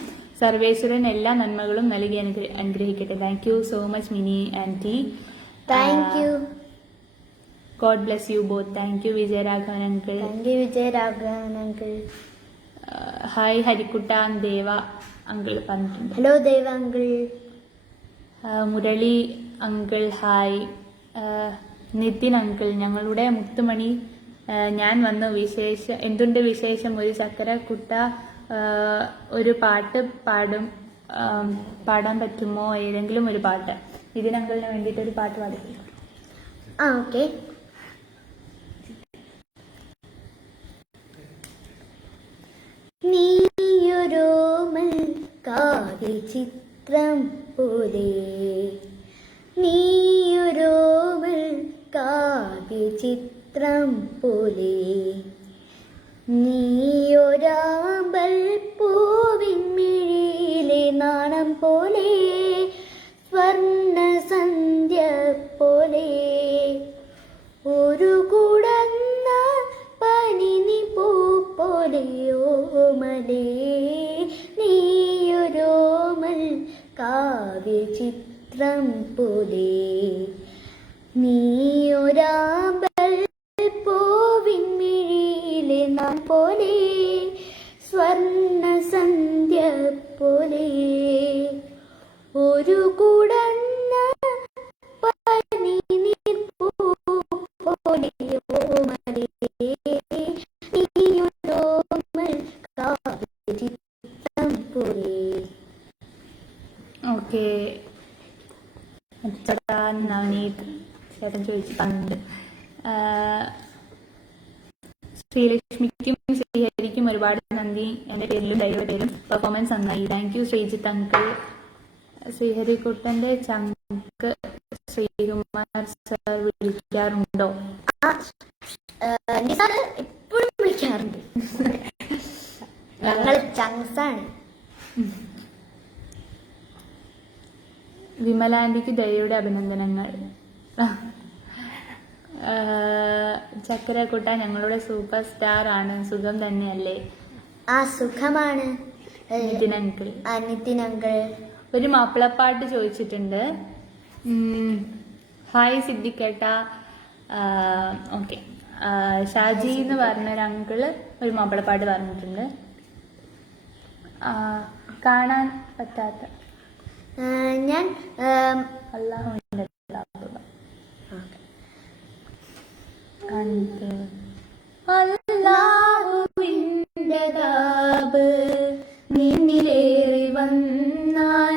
സർവേശ്വരൻ എല്ലാ നന്മകളും നൽകി അനുഗ്രഹിക്കട്ടെ. Thank you so much Mini aunty. Thank you. God bless you both. Thank you Vijayaraghavan uncle. Thank you Vijayaraghavan uncle. Hi Harikutta and Deva uncle പറഞ്ഞിട്ടുണ്ട്. Hello Deva uncle. Murali uncle hi. Nithin uncle ഞങ്ങളുടെ മുത്തുമണി ഞാൻ വന്നു എന്തുണ്ട് വിശേഷം? ഒരു ചക്കര കുട്ട ഒരു പാട്ട് പാടാൻ പറ്റുമോ? ഏതെങ്കിലും ഒരു പാട്ട്. നിതിൻ അങ്കിളിന് വേണ്ടിയിട്ട് ഒരു പാട്ട് പാടില്ല. ഓക്കെ. നീയൊരോമൽ കാവ്യചിത്രം പോലെ, നീയൊരോമൽ കാവ്യചിത്രം പോലെ, നീയൊരാമ്പൽ പൂവിൻമിഴിയിലെ നാണം പോലെ, സ്വർണ്ണ സന്ധ്യ പോലെ, ഒരു കുടന്ന പനിനി പൂ പോലെയോമലേ, നീയൊരോമൽ കാവ്യചിത്രം പോലെ, നീയൊരാമ്പൽ പൂവിൻമിഴിയിലെ നാം പോലെ, സ്വർണ്ണ സന്ധ്യ പോലെ, ഒരു കുടന്ന പനിനീർപ്പൂ പോലെയോമലേ, നീയൊരോമൽ കാവ്യചിത്രം പൂരി. ഓക്കെ, നവനീത് ചേട്ടൻ ചോദിച്ചിട്ടുണ്ട്. ശ്രീലക്ഷ്മിക്കും ശ്രീഹരിക്കും ഒരുപാട് നന്ദി. എൻ്റെ പേരിലും ഡൈവയുടെ പേരും പെർഫോമൻസ് നന്നായി. Thank you Sreejith uncle. ശ്രീഹരിക്കുട്ടൻ്റെ ചങ്ക് ശ്രീകുമാർ സർ വിളിക്കാറുണ്ടോ? എപ്പോഴും വിളിക്കാറുണ്ട്. ഞങ്ങൾ ചങ്സാണ്. വിമലാൻഡിക്ക് ദയയുടെ അഭിനന്ദനങ്ങൾ. ചക്കരക്കുട്ട ഞങ്ങളുടെ സൂപ്പർ സ്റ്റാർ ആണ്. സുഖം തന്നെയല്ലേ? സുഖമാണ് നിതിൻ അങ്കിൾ. നിതിൻ അങ്കിൾ ഒരു മാപ്പിളപ്പാട്ട് ചോദിച്ചിട്ടുണ്ട്. ഹായ് സിദ്ദിഖേട്ട. ഓക്കെ, ഷാജി എന്ന് പറഞ്ഞൊരു അങ്കിള് ഒരു മാപ്പിളപ്പാട്ട് പറഞ്ഞിട്ടുണ്ട്. കാണാൻ പറ്റാത്ത ഞാൻ അല്ലാഹുവിന്റെ അല്ലാഹുവിൻ്റെതാബ് നിന്നിലേറി വന്നാൽ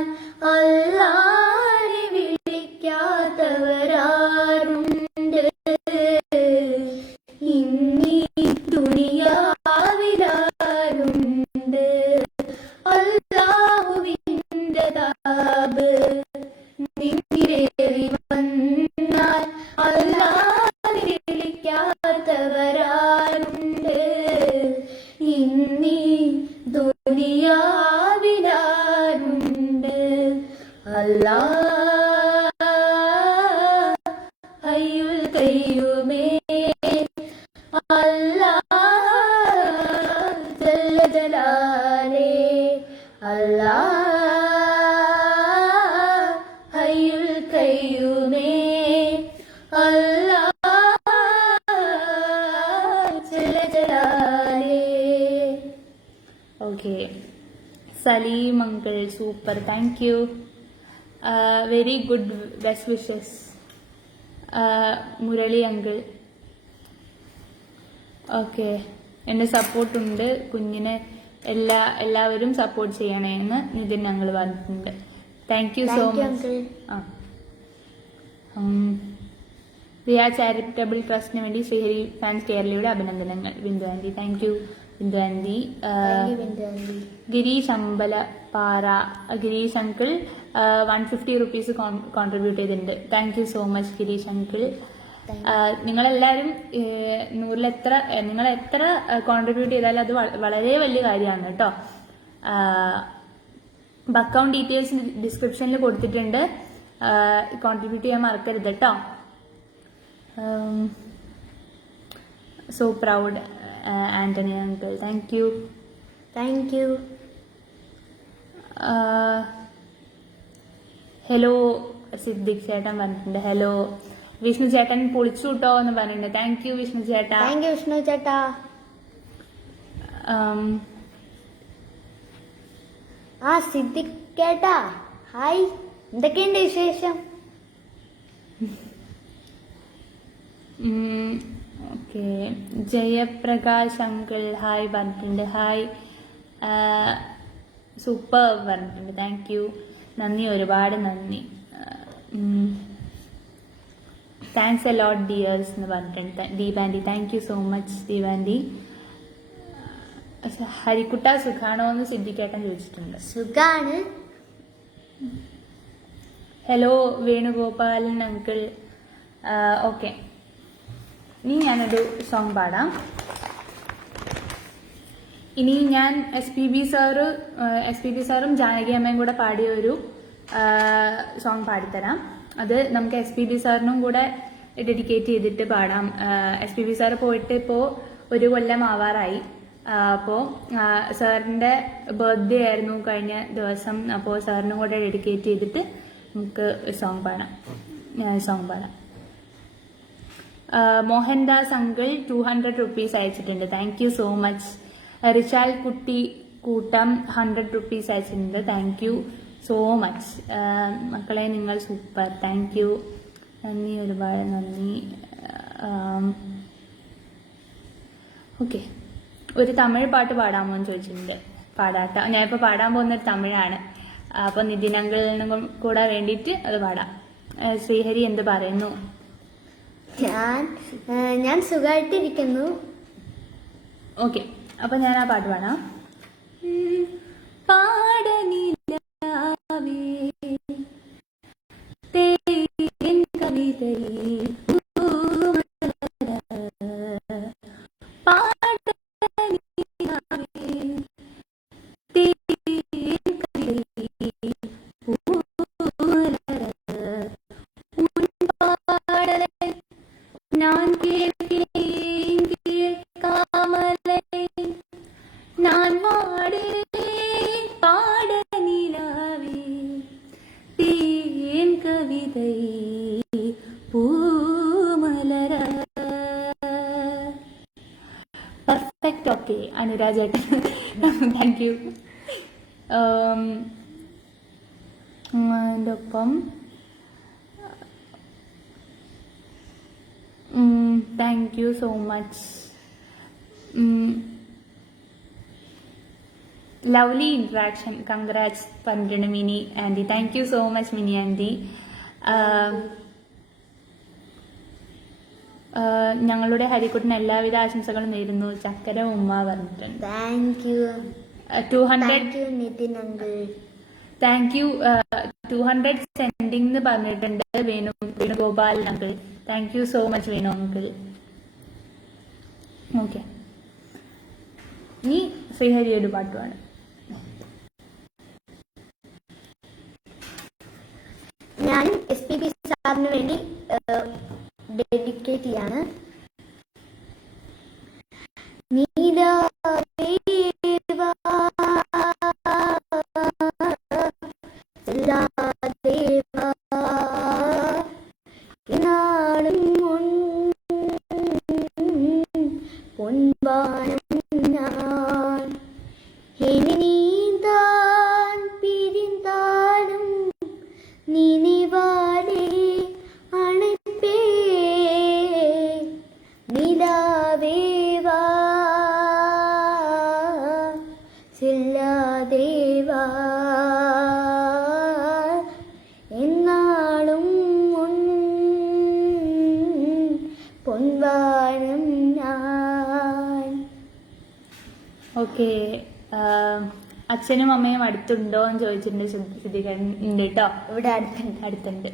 അല്ലാഹുവിനെ വിളിക്കാത്തവരാരുണ്ട്? ഇന്നീ ദുനിയാവിലാരുണ്ട്? അല്ലാഹുവിൻ്റെതാബ് നിന്നിലേറി വന്നാൽ അല്ലാഹുവിനെ വിളിക്കാത്തവരാരുണ്ട്? ഇന്നീ ദുനിയാവിലാരുണ്ട്? അല്ലാഹ് ഹയ്യുൽ ഖയ്യൂമേ, അല്ലാഹ് ജല്ല ജലാലേ, അല്ലാഹ് ഹയ്യുൽ ഖയ്യൂമേ, അല്ലാഹ് ജല്ല ജലാലേ. Okay, Saleem uncle super, thank you. Very good, best wishes. Murali uncle okay, എൻ്റെ സപ്പോർട്ടുണ്ട്. കുഞ്ഞിനെ എല്ലാവരും സപ്പോർട്ട് ചെയ്യണേ എന്ന് നിതിൻ അങ്കിൾ പറഞ്ഞിട്ടുണ്ട്. Thank you so much. Riya charitable ട്രസ്റ്റിന് വേണ്ടി ശ്രീഹരി ഫാൻസ് കേരളയുടെ അഭിനന്ദനങ്ങൾ. Bindu aunty, thank you Bindu aunty. Girish Ambalappara, Girish uncle 150 rupees contribute ചെയ്തിട്ടുണ്ട്. Thank you so much Girish uncle. നിങ്ങളെല്ലാവരും നിങ്ങൾ എത്ര കോൺട്രിബ്യൂട്ട് ചെയ്താലും അത് വളരെ വലിയ കാര്യമാണ് കേട്ടോ. അക്കൗണ്ട് ഡീറ്റെയിൽസ് ഡിസ്ക്രിപ്ഷനിൽ കൊടുത്തിട്ടുണ്ട്. കോൺട്രിബ്യൂട്ട് ചെയ്യാൻ മറക്കരുത് കേട്ടോ. So proud Antony uncle, thank you. Thank U. Hello Siddique ചേട്ടൻ പറഞ്ഞിട്ടുണ്ട്. ഹലോ വിഷ്ണു ചേട്ടൻ പൊളിച്ചു കിട്ടോ എന്ന് പറഞ്ഞിട്ടുണ്ട്. താങ്ക് യു വിഷ്ണു ചേട്ടാ. താങ്ക് യു വിഷ്ണു ചേട്ടാ. സിദ്ദിഖ് ചേട്ടാ ഹായ്, എന്തൊക്കെയുണ്ട് വിശേഷം? ഓക്കെ, ജയപ്രകാശ് അങ്കിൾ ഹായ് പറഞ്ഞിട്ടുണ്ട്. ഹായ്, സൂപ്പർ പറഞ്ഞിട്ടുണ്ട്. താങ്ക് യു, നന്ദി, ഒരുപാട് നന്ദി. താങ്ക്സ് എ ലോട്ട് ഡിയേഴ്സ് എന്ന് പറഞ്ഞിട്ടുണ്ട് Deepa aunty. Thank you so much Deepa aunty. ഹരിക്കുട്ട സുഖാണോ എന്ന് സിദ്ദിഖേട്ടൻ ചോദിച്ചിട്ടുണ്ട്. സുഖാണ്. Hello Venugopalan uncle. ഓക്കെ, ഇനി ഞാനൊരു സോങ് പാടാം. ഇനി ഞാൻ എസ് പി ബി സാറും ജാനകി അമ്മയും കൂടെ പാടിയ ഒരു സോങ് പാടിത്തരാം. അത് നമുക്ക് എസ് പി ബി സാറിനും കൂടെ ഡെഡിക്കേറ്റ് ചെയ്തിട്ട് പാടാം. എസ് പി ബി സാറ് പോയിട്ട് ഇപ്പോൾ 1 കൊല്ലം ആവാറായി. അപ്പോൾ സാറിൻ്റെ ബർത്ത്ഡേ ആയിരുന്നു കഴിഞ്ഞ ദിവസം. അപ്പോൾ സാറിനും കൂടെ ഡെഡിക്കേറ്റ് ചെയ്തിട്ട് നമുക്ക് സോങ് പാടാം. മോഹൻദാസ് അങ്കിൾ 200 റുപ്പീസ് അയച്ചിട്ടുണ്ട്. Thank you so much. Rishal കുട്ടി കൂട്ടം 100 റുപ്പീസ് അയച്ചിട്ടുണ്ട്. Thank you so much. മക്കളെ നിങ്ങൾ സൂപ്പർ, താങ്ക് യു, നന്ദി, ഒരുപാട് നന്ദി. ഓക്കെ, ഒരു തമിഴ് പാട്ട് പാടാമോ എന്ന് ചോദിച്ചിട്ടുണ്ട്. പാടാട്ടോ. ഞാനിപ്പോൾ പാടാൻ പോകുന്നത് തമിഴാണ്. അപ്പോൾ നിതിൻ അങ്കിളിനും കൂടെ വേണ്ടിയിട്ട് അത് പാടാം. ശ്രീഹരി എന്ത് പറയുന്നു? ഞാൻ സുഖമായിട്ടിരിക്കുന്നു. ഓക്കെ, അപ്പൊ ഞാൻ ആ പാട്ട് പാടാം. പാടനിലാവേ തേൻ കവിതയിൽ நான் கேட்கிறேன் கேட்காமலே நான் வாடுறேன் பாட நிலாவே தேன் கவிதை പൂമലര. പെർഫെക്റ്റ്. ഓക്കെ അനുരാജേട്ടൻ, താങ്ക് യു. എൻ്റെ ഒപ്പം thank you so much. Lovely interaction. Congrats പന്ത്രണ്ട് Mini aunty. Thank you so much Mini aunty. ഞങ്ങളുടെ ഹരിക്കുട്ടിന് എല്ലാവിധ ആശംസകളും നേരുന്നു. ചക്കര ഉമ്മ പറഞ്ഞിട്ടുണ്ട്. Thank you 200 Nithin uncle. Thank you 200 sending എന്ന് പറഞ്ഞിട്ടുണ്ട് Venugopal uncle. Thank you so much Venu uncle. Okay, ഇനി ശ്രീഹരി ഒരു പാട്ടുമാണ്. ഞാൻ SPB സാറിന് വേണ്ടി ഡെഡിക്കേറ്റ് ചെയ്യാണ്. നീലാദേവാ ദേവാ നാളും പൊൻവാനം ഞാൻ ഇനി നീന്താൻ പിരിന്താലും നിനിവാലേ അണപ്പേ നിലാവേവാ സില്ലാദേവാ എന്നാളും പൊൻവാനം ഞാൻ. ഓക്കെ, അച്ഛനും അമ്മയും അടുത്തുണ്ടോ എന്ന് ചോദിച്ചിട്ടുണ്ട്. ശ്രദ്ധിക്കാൻ ഉണ്ട് കേട്ടോ, ഇവിടെ അടുത്തുണ്ട്. അടുത്തുണ്ട്.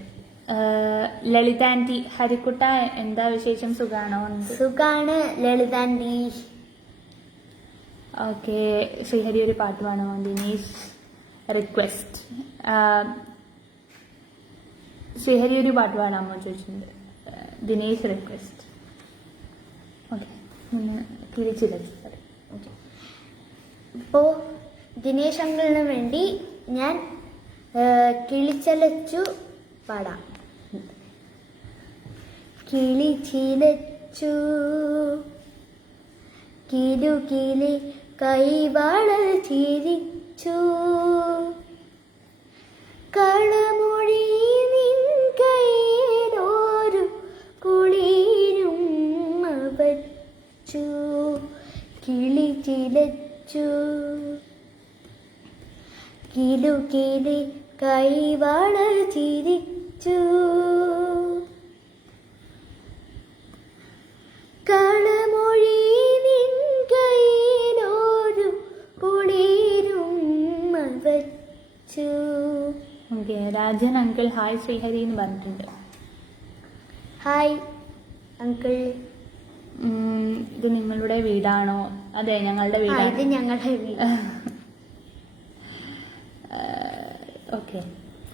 ലളിത ആന്റി, ഹരിക്കുട്ട എന്താ വിശേഷം? സുഖാണോ? സുഖാണ് ലളിതാന്റി. ഓക്കെ, ശ്രീഹരി ഒരു പാട്ട് വേണോ? ദിനേശ് റിക്വസ്റ്റ്. ശ്രീഹരി ഒരു പാട്ട് പാടാമോ ചോദിച്ചിട്ടുണ്ട്. ദിനേശ് റിക്വസ്റ്റ്. ഓക്കെ, തിരിച്ചില്ല. ഓക്കെ, ഇപ്പോൾ ദിനേശ് അങ്കിളിന് വേണ്ടി ഞാൻ കിളിച്ചലച്ചു പാടാം. കിളിച്ചിലച്ചു കിലുകിലി കൈവാളൽ ചിരിച്ചു കളമൊഴി നിൻ കൈയിലൊരു കുളിരും വച്ചു കിളിച്ചിലച്ചു കിലുകിലി കൈവാളൽ ചിരിച്ചു കളമൊഴി നിൻ കൈയിലൊരു കുളിരും വച്ചു. Okay, Rajan uncle hi Sreehari എന്ന് പറഞ്ഞിട്ടുണ്ട്. Hi uncle. ഇത് നിങ്ങളുടെ വീടാണോ? അതെ, ഞങ്ങളുടെ ഇത് വീടാണ്. ഞങ്ങളുടെ വീട്. ഓക്കെ,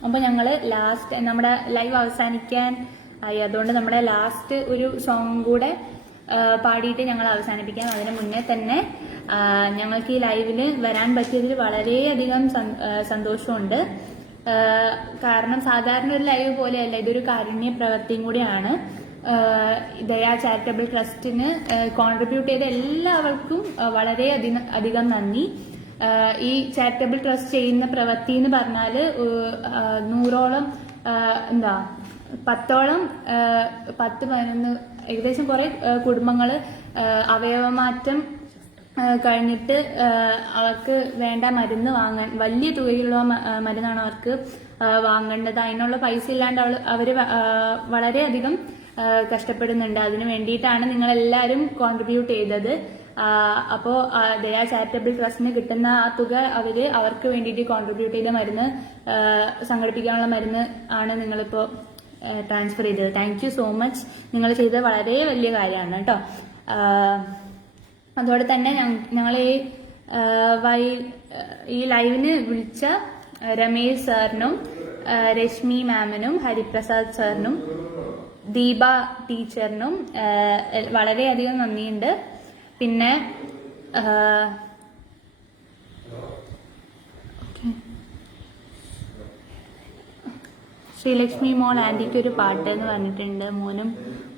അപ്പോൾ ഞങ്ങൾ ലാസ്റ്റ് നമ്മുടെ ലൈവ് അവസാനിക്കാൻ ആയി. അതുകൊണ്ട് നമ്മുടെ ലാസ്റ്റ് ഒരു സോങ് കൂടെ പാടിയിട്ട് ഞങ്ങൾ അവസാനിപ്പിക്കാം. അതിന് മുന്നേ തന്നെ ഞങ്ങൾക്ക് ഈ ലൈവിൽ വരാൻ പറ്റിയതിൽ വളരെയധികം സന്തോഷമുണ്ട്. കാരണം സാധാരണ ഒരു ലൈവ് പോലെയല്ല, ഇതൊരു കാരുണ്യ പ്രവൃത്തിയും കൂടിയാണ്. ദയാ ചാരിറ്റബിൾ ട്രസ്റ്റിന് കോൺട്രിബ്യൂട്ട് ചെയ്ത എല്ലാവർക്കും വളരെ അധികം നന്ദി. ഈ ചാരിറ്റബിൾ ട്രസ്റ്റ് ചെയ്യുന്ന പ്രവൃത്തി എന്ന് പറഞ്ഞാൽ 100ഓളം 10-11 ഏകദേശം കുറെ കുടുംബങ്ങൾ അവയവമാറ്റം കഴിഞ്ഞിട്ട് അവർക്ക് വേണ്ട മരുന്ന് വാങ്ങാൻ വലിയ തുകയിലുള്ള മരുന്നാണ് അവർക്ക് വാങ്ങേണ്ടത്. അതിനുള്ള പൈസ ഇല്ലാണ്ട് അവര് വളരെയധികം കഷ്ടപ്പെടുന്നുണ്ട്. അതിന് വേണ്ടിയിട്ടാണ് നിങ്ങളെല്ലാവരും കോൺട്രിബ്യൂട്ട് ചെയ്തത്. അപ്പോൾ ദയാ ചാരിറ്റബിൾ ട്രസ്റ്റിന് കിട്ടുന്ന ആ തുക അവർക്ക് വേണ്ടിയിട്ട് കോൺട്രിബ്യൂട്ട് ചെയ്ത മരുന്ന് സംഘടിപ്പിക്കാനുള്ള മരുന്ന് ആണ് നിങ്ങളിപ്പോൾ ട്രാൻസ്ഫർ ചെയ്തത്. Thank you so much. നിങ്ങൾ ചെയ്തത് വളരെ വലിയ കാര്യമാണ് കേട്ടോ. അതോടെ തന്നെ ഞങ്ങൾ ഈ ലൈവിന് വിളിച്ച രമേശ് സാറിനും രശ്മി മാമിനും ഹരിപ്രസാദ് സാറിനും ദീപ ടീച്ചറിനും വളരെയധികം നന്ദിയുണ്ട്. പിന്നെ ശ്രീലക്ഷ്മി മോൾ ആന്റിക്ക് ഒരു പാട്ട് എന്ന് പറഞ്ഞിട്ടുണ്ട്.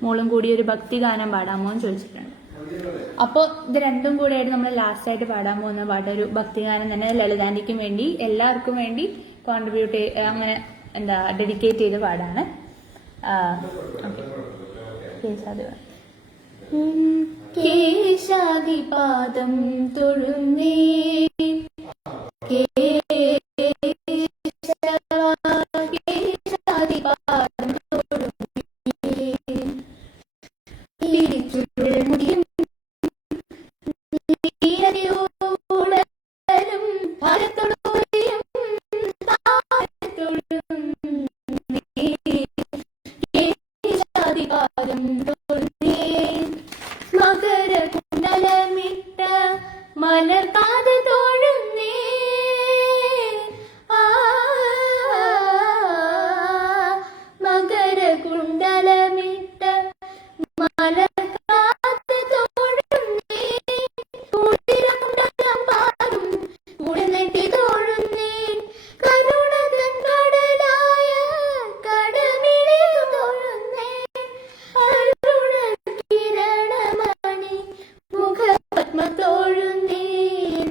മോളും കൂടി ഒരു ഭക്തി ഗാനം പാടാമോ എന്ന് ചോദിച്ചിട്ടുണ്ട്. അപ്പോൾ ഇത് രണ്ടും കൂടെ ആയിട്ട് നമ്മൾ ലാസ്റ്റ് ആയിട്ട് പാടാൻ പോകുന്ന പാട്ട് ഒരു ഭക്തിഗാനം തന്നെ. ലളിതാന്റിക്കും വേണ്ടി എല്ലാവർക്കും വേണ്ടി കോൺട്രിബ്യൂട്ട് അങ്ങനെ ഡെഡിക്കേറ്റ് ചെയ്ത പാടാണ്. കേശാദിപാദം തൊഴുന്നേ കേശാദിപാദം തൊഴുന്നേ മകരകുണ്ടലമിട്ട മലർപാത തോഴുന്നേ മകരകുണ്ടലമിട്ട മലർപാത തോഴുന്നേ കുളിരകുണ്ടലം പാടും ഉടനെട്ടി തോഴുന്നേ കരുണതൻ കടലായ കടമിഴി തോഴുന്നേ കിരണമണി മുഖപത്മ തോഴുന്നേ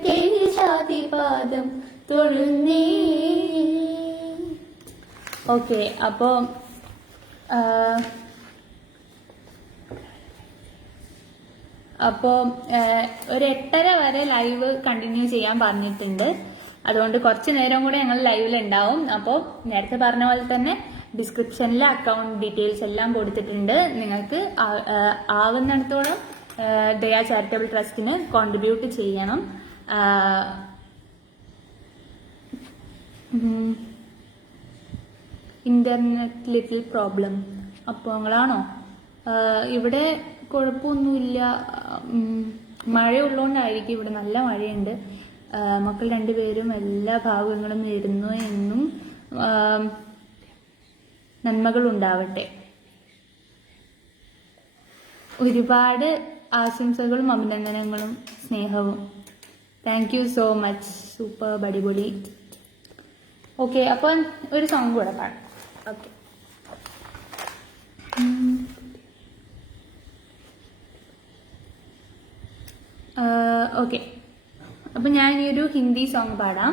കേശാദിപാദം തൊഴുന്നേ. ഓക്കെ, അപ്പോ ഒരു 8:30 വരെ ലൈവ് കണ്ടിന്യൂ ചെയ്യാൻ പറഞ്ഞിട്ടുണ്ട്. അതുകൊണ്ട് കുറച്ച് നേരം കൂടെ ഞങ്ങൾ ലൈവിൽ ഉണ്ടാവും. അപ്പോൾ നേരത്തെ പറഞ്ഞ പോലെ തന്നെ ഡിസ്ക്രിപ്ഷനിൽ അക്കൗണ്ട് ഡീറ്റെയിൽസ് എല്ലാം കൊടുത്തിട്ടുണ്ട്. നിങ്ങൾക്ക് ആവുന്നിടത്തോളം ദയാ ചാരിറ്റബിൾ ട്രസ്റ്റിന് കോൺട്രിബ്യൂട്ട് ചെയ്യണം. Internet little problem. അപ്പോൾ നിങ്ങളാണോ? ഇവിടെ കുഴപ്പമൊന്നുമില്ല. മഴ ഉള്ളതുകൊണ്ടായിരിക്കും. ഇവിടെ നല്ല മഴയുണ്ട്. മക്കൾ രണ്ടുപേരും എല്ലാ ഭാഗങ്ങളും നേരുന്നു എന്നും നന്മകൾ ഉണ്ടാവട്ടെ. ഒരുപാട് ആശംസകളും അഭിനന്ദനങ്ങളും സ്നേഹവും. Thank you so much. Super അടിപൊളി. ഓക്കെ, അപ്പം ഒരു സോങ് കൂടെ പാടാം. Okay, okay. അപ്പം ഞാൻ ഈ ഒരു ഹിന്ദി സോങ് പാടാം.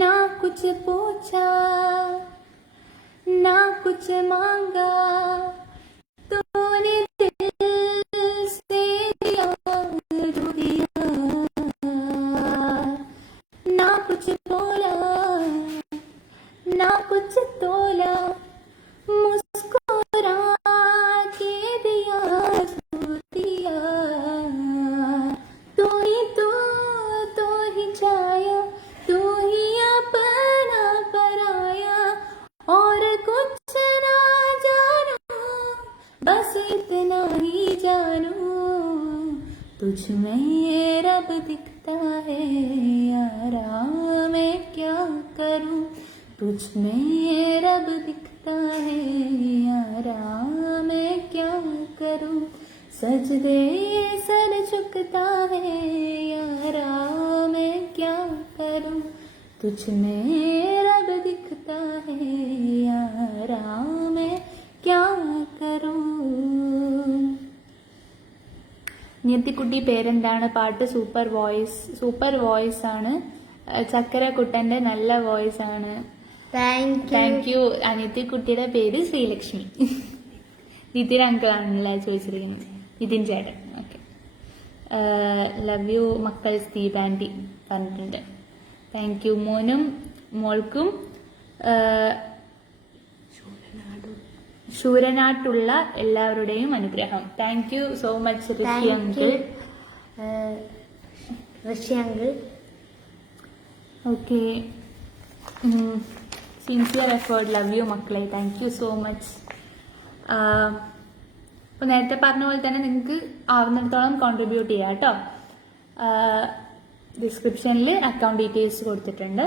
ना कुछ पूछा ना कुछ मांगा तूने दिल से दिया जो दिया ना कुछ बोला ना कुछ तोला मुस्कुरा के दिया जो दिया तू ही छाया तू ही अपना पराया और कुछ ना जानू बस इतना ही जानू तुझ में ये रब दिखता है यारा मैं क्या करूं तुझ में ये रब दिखता है यारा मैं क्या करूं सजदे सर झुकता है यारा मैं क्या करूं तुझ में रब दिखता है यारा मैं क्या करूं. നിയത്തിക്കുട്ടി പേരെന്താണ്? പാട്ട് സൂപ്പർ വോയിസ് ആണ്. ചക്കരക്കുട്ടന്റെ നല്ല വോയിസ് ആണ്. Thank you. അനിയത്തിക്കുട്ടിയുടെ പേര് ശ്രീലക്ഷ്മി. നിതിൻ അങ്കിളാണല്ലേ ചോദിച്ചിരിക്കുന്നത്? നിതിൻ ചേട്ടൻ. ഓക്കെ. ലവ് യു മക്കൾസ് ദീപ് ആൻറ്റി പറഞ്ഞിട്ടുണ്ട്. Thank you. മോനും മോൾക്കും ശൂരനാട്ടുള്ള എല്ലാവരുടെയും അനുഗ്രഹം. Thank you so much Rishi uncle. Rishi uncle. Okay. Sincere effort. Love you മക്കളെ. Thank you so much. അപ്പോൾ നേരത്തെ പറഞ്ഞ പോലെ തന്നെ നിങ്ങൾക്ക് ആവുന്നിടത്തോളം കോൺട്രിബ്യൂട്ട് ചെയ്യാം കേട്ടോ. ഡിസ്ക്രിപ്ഷനിൽ അക്കൗണ്ട് ഡീറ്റെയിൽസ് കൊടുത്തിട്ടുണ്ട്.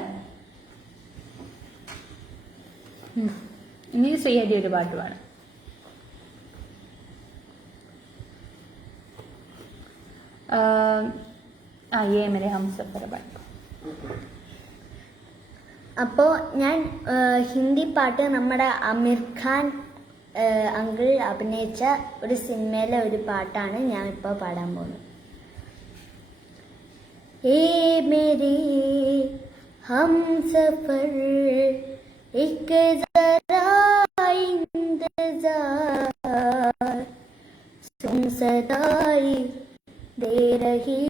ഇനി ശ്രീഹരി ഒരു പാട്ട് പാടും. ये मेरे हम सफर പാട്ട്. അപ്പോൾ ഞാൻ ഹിന്ദി പാട്ട് നമ്മുടെ അമീർ ഖാൻ അങ്കിൾ അഭിനയിച്ച ഒരു സിനിമയിലെ ഒരു പാട്ടാണ് ഞാൻ ഇപ്പോൾ പാടാൻ പോകുന്നത്. ഏ മേരെ ഹം സഫർ एक जरा इंतजार सुन सदाई दे रही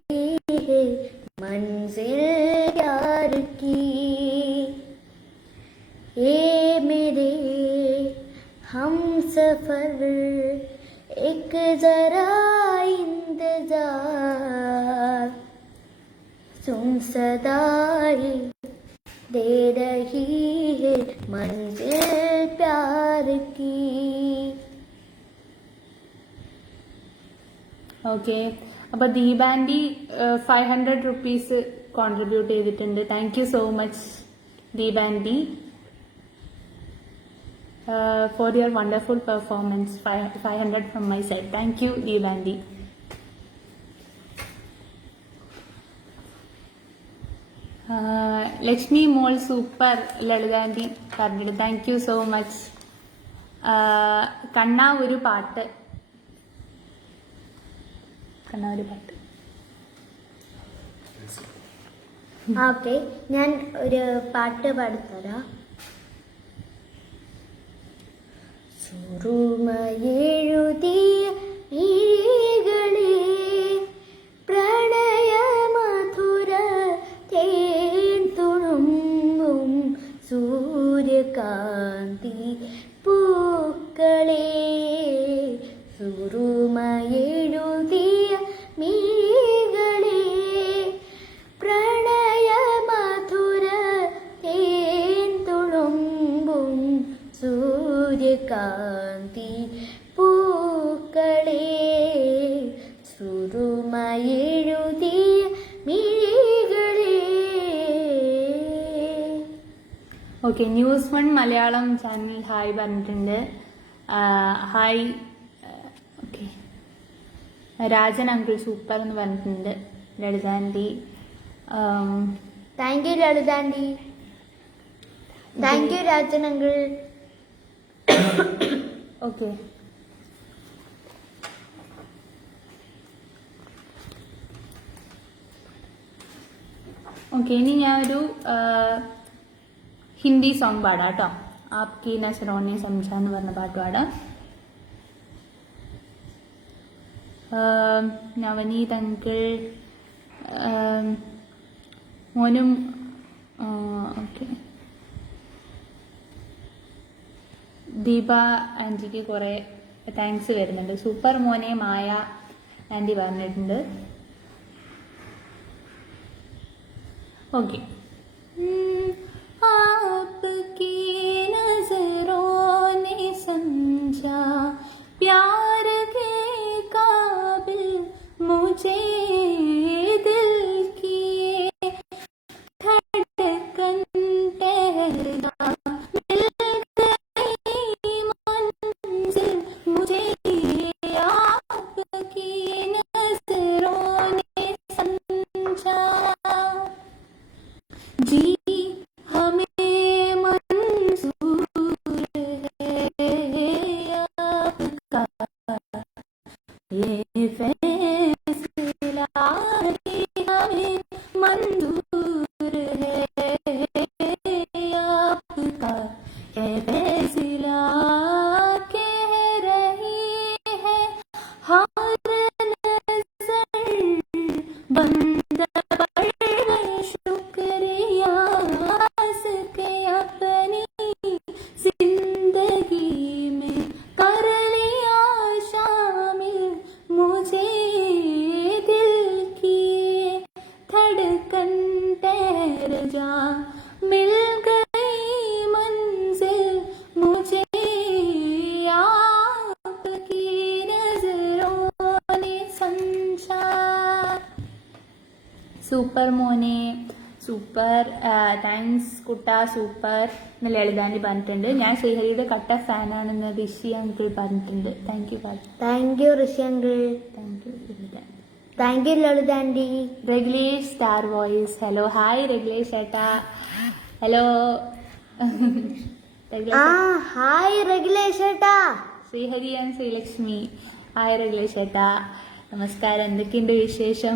है मंजिल प्यार की. ये मेरे हम सफर एक जरा इंतजार सुन सदाई दे रही है मंजिल प्यार की. ഓക്കെ. അപ്പോൾ ദീപ് ആൻറ്റി 500 റുപ്പീസ് കോൺട്രിബ്യൂട്ട് ചെയ്തിട്ടുണ്ട്. Thank you so much Deep aunty for your wonderful performance. 500 from my side. Thank you Deep aunty. Lakshmi മോൾ സൂപ്പർ ലളിതാൻറ്റി പറഞ്ഞിട്ട് താങ്ക് യു സോ മച്ച്. കണ്ണ ഒരു പാട്ട്. ഓക്കെ, ഞാൻ ഒരു പാട്ട് പാടിത്തരാം. സുറുമയെഴുതിയ മിഴികളെ പ്രണയമധുര തേൻ തുളുമ്പും സൂര്യകാന്തി പൂക്കളെ. സുറുമയെഴുതിയ മിഴികളെ പ്രണയമധുര തേൻ തുളുമ്പും സൂര്യകാന്തി പൂക്കളെ. സുറുമയെഴുതിയ മിഴികളെ. Okay. News 1 Malayalam channel hi പറഞ്ഞിട്ടുണ്ട്. Hi. Okay. Rajan uncle super എന്ന് പറഞ്ഞിട്ടുണ്ട്. Lalitha aunty thank you Lalitha aunty. Thank you Rajan uncle. Okay. Okay, ഇനി ഞാനൊരു ഹിന്ദി സോങ് പാടാം കേട്ടോ. ആപ്കി നസറോനെ സംജ എന്ന് പറഞ്ഞ പാട്ട് പാടാം. നവനീത് അങ്കിൾ മോനും. ഓക്കെ. ദീപ ആൻറ്റിക്ക് കുറേ താങ്ക്സ് വരുന്നുണ്ട്. സൂപ്പർ മോനെ മായ ആൻറ്റി പറഞ്ഞിട്ടുണ്ട്. ഓക്കെ. आपकी नजरों ने समझा प्यार के काबिल मुझे दिल की धड़कन ठहरा मिल गई मंजिल मुझे आपकी नजरों ने समझा. जी हमें मंजूर है आपका ये फैसला. हमें मंजूर है आपका ये फैसला. कह रही है हर नजर वजह मिल गई मंजिल मुझे आपकी नजरों ने समझा. സൂപ്പർ മോനെ, സൂപ്പർ. താങ്ക്സ് കുട്ട, സൂപ്പർ എന്ന് ലളിതാൻറ്റി പറഞ്ഞിട്ടുണ്ട്. ഞാൻ ശ്രീഹരിയുടെ കട്ട ഫാനാണെന്ന് ഋഷി അങ്കിൾ പറഞ്ഞിട്ടുണ്ട്. Thank you thank you Rishi uncle. Thank you. Thank you Lalitha aunty. Regulesh star voice, hello hi Regulesh ചേട്ടാ. ഹലോ ഹായ് റെഗുലേഷ് ചേട്ടാ. ശ്രീഹരി ആൻഡ് ശ്രീലക്ഷ്മി, ഹായ് റെഗുലേഷ് ചേട്ടാ, നമസ്കാരം. എന്തൊക്കെയുണ്ട് വിശേഷം?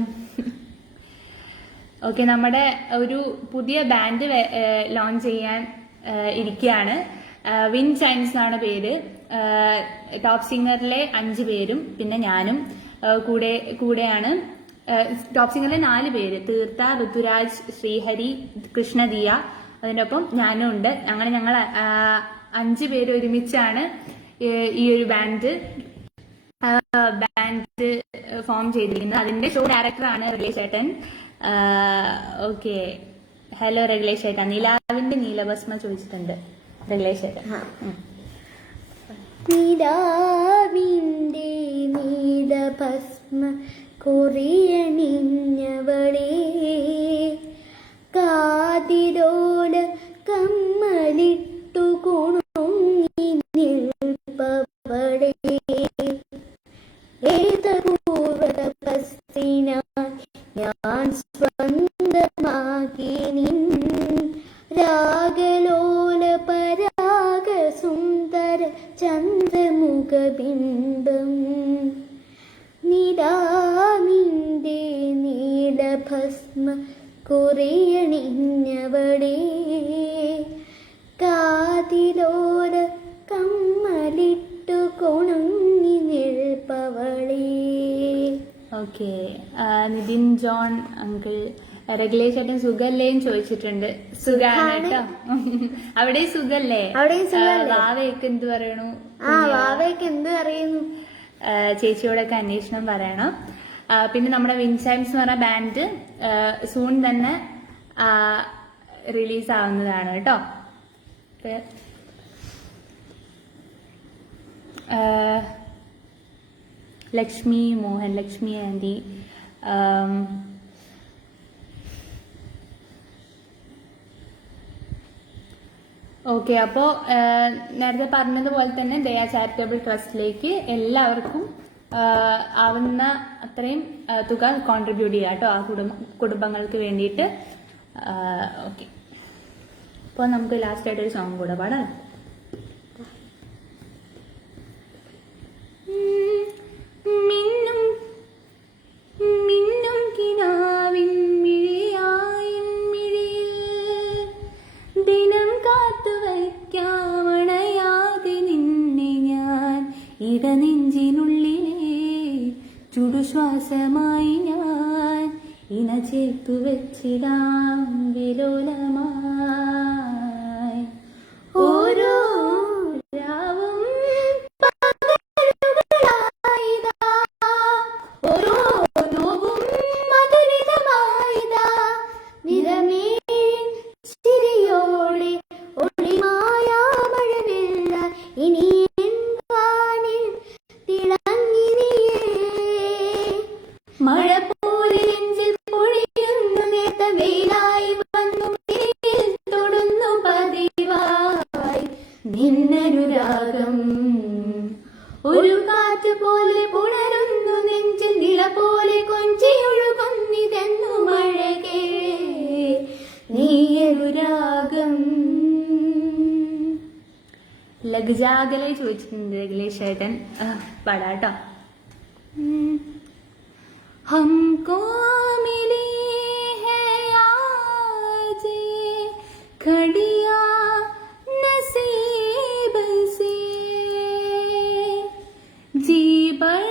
ഓക്കെ, നമ്മുടെ ഒരു പുതിയ ബാൻഡ് ലോഞ്ച് ചെയ്യാൻ ഇരിക്കുകയാണ്. വിൻ ചൈൻസ് എന്നാണ് പേര്. ടോപ്പ് സിംഗറിലെ 5 പേരും പിന്നെ ഞാനും കൂടെയാണ്. ടോപ്പ് സിംഗറിലെ 4 പേര്, തീർത്ഥ, ഋതുരാജ്, ശ്രീഹരി, കൃഷ്ണദിയ, അതിൻ്റെ ഒപ്പം ഞാനും ഉണ്ട്. അങ്ങനെ ഞങ്ങൾ 5 പേര് ഒരുമിച്ചാണ് ഈ ഒരു ബാൻഡ് ഫോം ചെയ്തിരിക്കുന്നത്. അതിന്റെ ഷോ ഡയറക്ടറാണ് റെഗുലേഷ് ചേട്ടൻ. ഓക്കെ, ഹലോ റെഗുലേഷ് ചേട്ടാ. നിലാവിന്റെ നീലഭസ്മ ചോദിച്ചിട്ടുണ്ട് റെഗുലേഷ് ചേട്ടൻ. നിലാവിന്റെ നീലഭസ്മ കൊറിയണിഞ്ഞവളേ, കാതിരോല കമ്മലിട്ടു കൊണുങ്ങി നിൽപ്പവളേ, ഞാൻ സ്വന്തമാക്കി നിൻ രാഗലോല പരാഗ സുന്ദര ചന്ദ്രമുഖബിംബം. നിലാവിന്റെ നീലഭസ്മ കൊറിയണിഞ്ഞവളേ, കാതിലോല കമ്മലിട്ടു കൊണുങ്ങി നിൽപ്പവളേ. ഓക്കെ, നിതിൻ ജോൺ അങ്കിൾ റെഗുലേഷ് ചേട്ടൻ സുഖല്ലേന്ന് ചോദിച്ചിട്ടുണ്ട്. സുഖാണ് കേട്ടോ. അവിടെ സുഖല്ലേ? വാവയൊക്കെ എന്ത് പറയണു? വാവയൊക്കെ എന്ത് പറയുന്നു? ചേച്ചിയോടൊക്കെ അന്വേഷണം പറയണം. പിന്നെ നമ്മുടെ വിൻചൈൻസ് എന്ന് പറഞ്ഞ ബാൻഡ് സൂൺ തന്നെ റിലീസ് ആവുന്നതാണ് കേട്ടോ. Lakshmi Mohan, Lakshmi aunty, okay. അപ്പോൾ നേരത്തെ പറഞ്ഞതുപോലെ തന്നെ ദയാ ചാരിറ്റബിൾ ട്രസ്റ്റിലേക്ക് എല്ലാവർക്കും ആവുന്ന അത്രയും തുക കോൺട്രിബ്യൂട്ട് ചെയ്യുക കേട്ടോ, ആ കുടുംബങ്ങൾക്ക് വേണ്ടിയിട്ട്. ഓക്കെ, അപ്പോൾ നമുക്ക് ലാസ്റ്റായിട്ടൊരു സോങ് കൂടെ പാടാം. മിന്നും മിന്നും കിനാവിൻ മിഴിയായിൻ മിഴിയിൽ ദിനം കാത്തു വയ്ക്കാമണയാതെ നിന്നെ ഞാൻ ഇടനെഞ്ചിനുള്ളിലെ ചുടുശ്വാസമായി ഞാൻ ഇണ ചേർത്തു വെച്ചിടാം വിലോലമായി. ഓരോ രാവും മഴ പോലെ നെഞ്ചിൽ പൊഴിയുന്നു നേർത്ത വെയിലായി വന്നു തൊടുന്നു പതിവായി നിന്നൊരു രാഗം, ഒരു കാറ്റ് പോലെ പുണരുന്നു നെഞ്ചിൽ നിള പോലെ കൊഞ്ചിയൊഴുകുന്നിതെന്നു മഴകേ നീയൊരു രാഗം. ലഗ്ജാഗലെ ചോദിച്ചിട്ടുണ്ട് രഗുലേഷ് ചേട്ടൻ, പാടാട്ടോ. हमको मिली है आज घड़ियां नसीब से, जी भर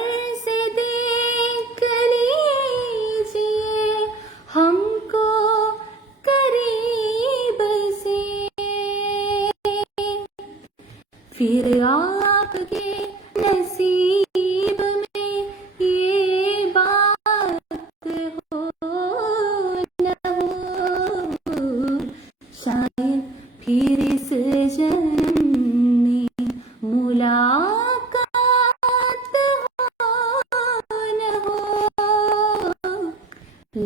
से देख लीजिए हमको करीब से, फिर आपके नसीब में ये बात हो न हो. शायद फिर इस जन्म में मुलाकात हो न हो,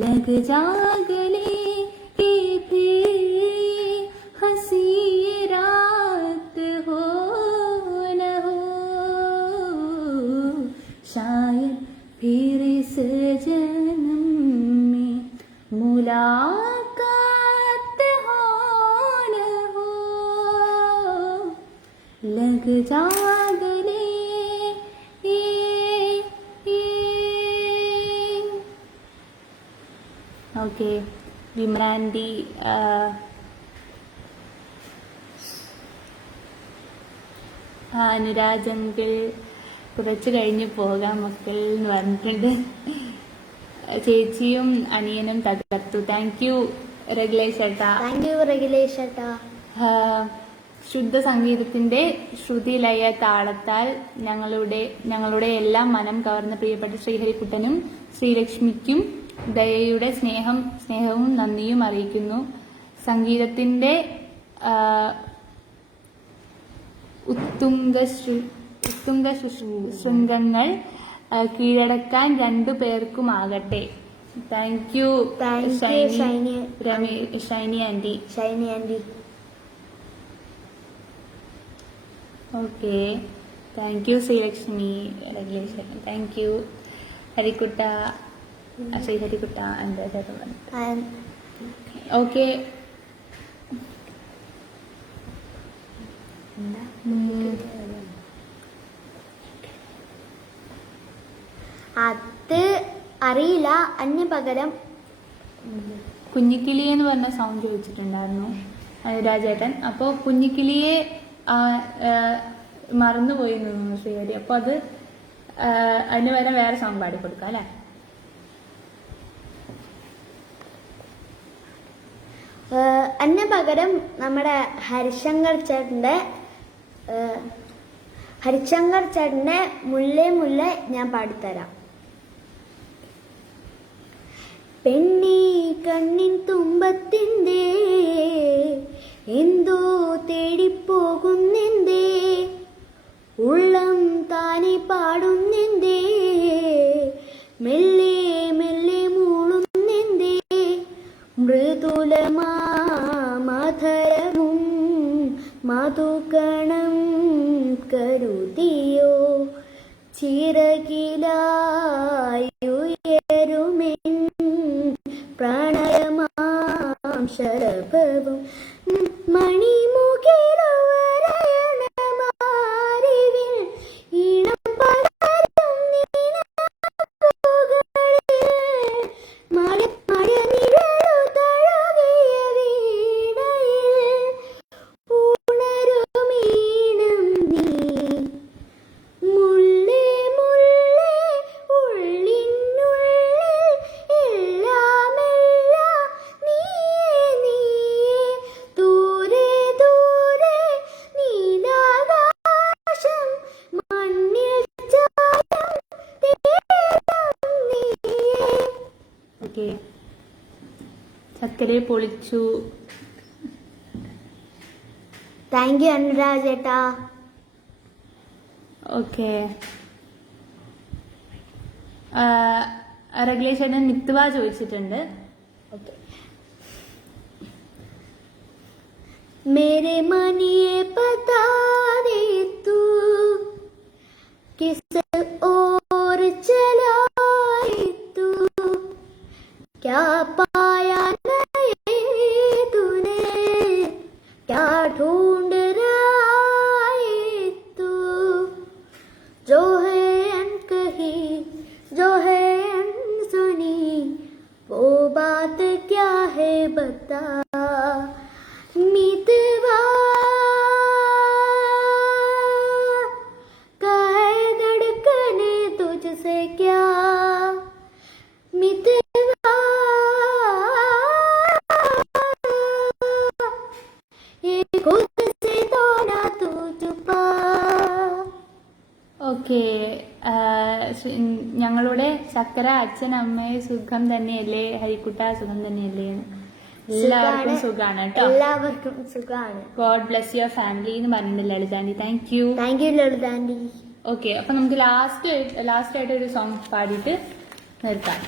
लग जा गले के तेरी हंसी रात हो न हो, शायद फिर इस जन्म में मुलाकात हो न हो, लग जा गले ഓക്കെ. വിമ്രാൻഡി അനുരാജ് അങ്കിൾ കുറച്ച് കഴിഞ്ഞ് പോകാം മക്കൾ എന്ന് പറഞ്ഞിട്ടുണ്ട്. ചേച്ചിയും അനിയനും തകർത്തു. താങ്ക് യു റെഗുലേഷ് ചേട്ടാ. താങ്ക് യു റെഗുലേഷ് ചേട്ടാ. ശുദ്ധ സംഗീതത്തിന്റെ ശ്രുതിലയ താളത്താൽ ഞങ്ങളുടെ എല്ലാം മനം കവർന്ന പ്രിയപ്പെട്ട ശ്രീഹരിക്കുട്ടനും ശ്രീലക്ഷ്മിക്കും ദയയുടെ സ്നേഹവും നന്ദിയും അറിയിക്കുന്നു. സംഗീതത്തിന്റെ ഉത്തുംഗ ശൃംഗങ്ങൾ കീഴടക്കാൻ രണ്ടു പേർക്കുമാകട്ടെ. Thank you Shiny aunty. Okay. Thank you Sreelakshmi റെഗുലേഷൻ. താങ്ക് യു ഹരിക്കുട്ട, ശ്രീഹരിക്കുട്ട എന്താ ചേട്ടൻ പറഞ്ഞു. ഓക്കെ. അത് അറിയില്ല. അതിന് പകരം കുഞ്ഞിക്കിളി എന്ന് പറഞ്ഞ സൗണ്ട് ചോദിച്ചിട്ടുണ്ടായിരുന്നു രാജേട്ടൻ. അപ്പോൾ കുഞ്ഞിക്കിളിയെ മറന്നുപോയി നിന്നു ശ്രീഹരി. അപ്പോൾ അത് അതിന് പകരം വേറെ സോങ് പാടിക്കൊടുക്കാം അല്ലേ? അതിന് പകരം നമ്മുടെ ഹരിശങ്കർ ചേട്ടന്റെ മുല്ലേ മുല്ലേ ഞാൻ പാടിത്തരാം. പെണ്ണി കണ്ണിൻ തുമ്പത്തിൻ്റെ എന്തോ തേടിപ്പോകുന്നെന്തേ, ഉള്ളം താനെ പാടുന്നെന്തേ, മെല്ലെ മെല്ലെ മൂളുന്നെന്തേ, മൃദുലമാധരവും മധുകണം കരുതിയോ, ചിറകിലായുയരുമെൻ പ്രണയമാം ശരഭവും മണിമുഖിലവരയണമാരിവിൽ ഈണം പകരും നിനപ്പുകളിൽ മഴനിഴലു തഴുകിയ വീണയിൽ ഉണരുമീണം നീ, മുള്ളേ മുള്ളേ ഉള്ളിനുള്ളിൽ എല്ലാമെല്ലാം നീയേ നീയേ, ദൂരെ ദൂരെ നീലാകാശം മണ്ണിൽ ചായം തേടം നീയേ. ഓക്കെ. ചക്കരയെ പൊളിച്ചു. താങ്ക് യു അനുരാജ് ചേട്ടാ. ഓക്കെ. റെഗുലേഷൻ മിത്തുവ ചോദിച്ചിട്ടുണ്ട്. ओके. मेरे मन ये बता दे तू किस ओर चला है तू, क्या पाया नहीं तूने, क्या ढूंढ रहा है तू, जो है अनकही जो है अनसुनी, वो बात क्या है बता मितवा, काहे धड़कने तुझसे क्या मितवा, ये खुद से तो ना तू छुपा. ഓക്കെ. ഞങ്ങളുടെ ചക്കര അച്ഛൻ അമ്മയെ സുഖം തന്നെയല്ലേ, ഹരിക്കുട്ട സുഖം തന്നെയല്ലേ? എല്ലാവർക്കും സുഖാണ് കേട്ടോ. എല്ലാവർക്കും സുഖമാണ്. ഗോഡ് ബ്ലെസ് യുവർ ഫാമിലി എന്ന് പറഞ്ഞിട്ടുണ്ട് Lalitha aunty. Thank you. Thank you Lalitha aunty. Okay, അപ്പൊ നമുക്ക് ലാസ്റ്റ് ആയിട്ട് ഒരു സോങ് പാടിയിട്ട് നിർത്താം.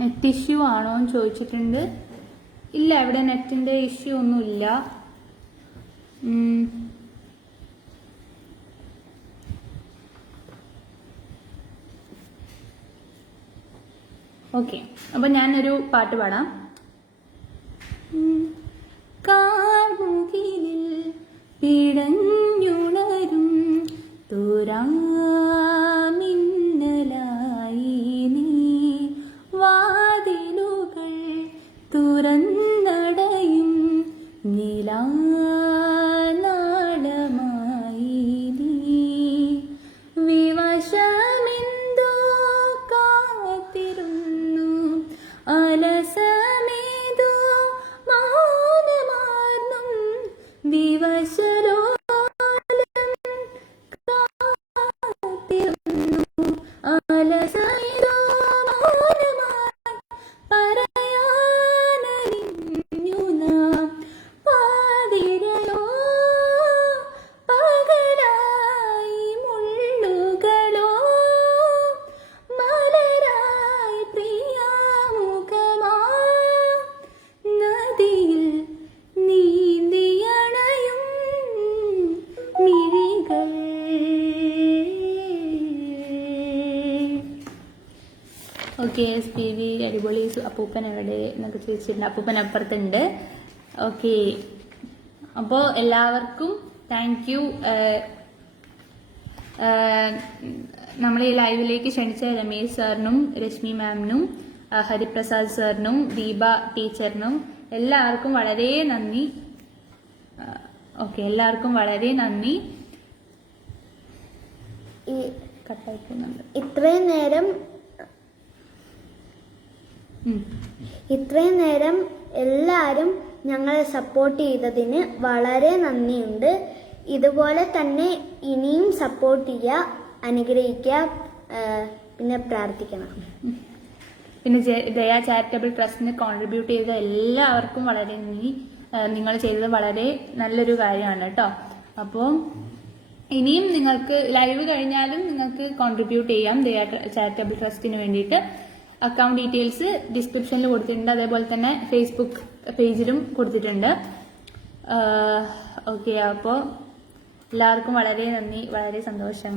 നെറ്റ് ഇഷ്യൂ ആണോ എന്ന് ചോദിച്ചിട്ടുണ്ട്. ഇല്ല, ഇവിടെ നെറ്റിന്റെ ഇഷ്യൂ ഒന്നുമില്ല. ഓക്കെ, അപ്പൊ ഞാനൊരു പാട്ട് പാടാം. കാർമുകിലിൽ പിടഞ്ഞുണരും തുരാമിന്നലായി നീ വാതിലുകൾ തുറന്നടയും നിലാനാളമായി നീ വിവശമെന്തോ കാത്തിരുന്നു അലസമേതോ മൗനമാർന്നും വിവശലോലം കാത്തിരുന്നു അലസമേതോ മൗനമാർ പറയാനറിഞ്ഞു നാം പാതിരയോ പകലായി മുള്ളുകളോ മലരായി പ്രിയാമുഖമാ നദിയിൽ നീന്തിയണയും മിഴികൾ. ഓക്കെ, SPV അടിപൊളി. അപ്പൂപ്പൻ എവിടെ എന്നൊക്കെ ചോദിച്ചിട്ടുണ്ട്. അപ്പൂപ്പൻ അപ്പുറത്തുണ്ട്. ഓക്കെ, അപ്പോൾ എല്ലാവർക്കും താങ്ക് യു. നമ്മളെ ഈ ലൈവിലേക്ക് ക്ഷണിച്ച രമേശ് സാറിനും രശ്മി മാമിനും ഹരിപ്രസാദ് സാറിനും ദീപ ടീച്ചറിനും എല്ലാവർക്കും വളരെ നന്ദി. ഓക്കെ, എല്ലാവർക്കും വളരെ നന്ദി. കട്ടായി പോകുന്നുണ്ട്. ഇത്രയും നേരം എല്ലാവരും ഞങ്ങളെ സപ്പോർട്ട് ചെയ്തതിന് വളരെ നന്ദിയുണ്ട്. ഇതുപോലെ തന്നെ ഇനിയും സപ്പോർട്ട് ചെയ്യുക, അനുഗ്രഹിക്കുക, പിന്നെ പ്രാർത്ഥിക്കണം. പിന്നെ ദയാ ചാരിറ്റബിൾ ട്രസ്റ്റിന് കോൺട്രിബ്യൂട്ട് ചെയ്ത എല്ലാവർക്കും വളരെ നന്ദി. നിങ്ങൾ ചെയ്തത് വളരെ നല്ലൊരു കാര്യമാണ് കേട്ടോ. അപ്പോൾ ഇനിയും നിങ്ങൾക്ക് ലൈവ് കഴിഞ്ഞാലും നിങ്ങൾക്ക് കോൺട്രിബ്യൂട്ട് ചെയ്യാം ദയാ ചാരിറ്റബിൾ ട്രസ്റ്റിന് വേണ്ടിയിട്ട്. അക്കൗണ്ട് ഡീറ്റെയിൽസ് ഡിസ്ക്രിപ്ഷനിൽ കൊടുത്തിട്ടുണ്ട്, അതേപോലെ തന്നെ ഫേസ്ബുക്ക് പേജിലും കൊടുത്തിട്ടുണ്ട്. ഓക്കെ, അപ്പോൾ എല്ലാവർക്കും വളരെ നന്ദി, വളരെ സന്തോഷം.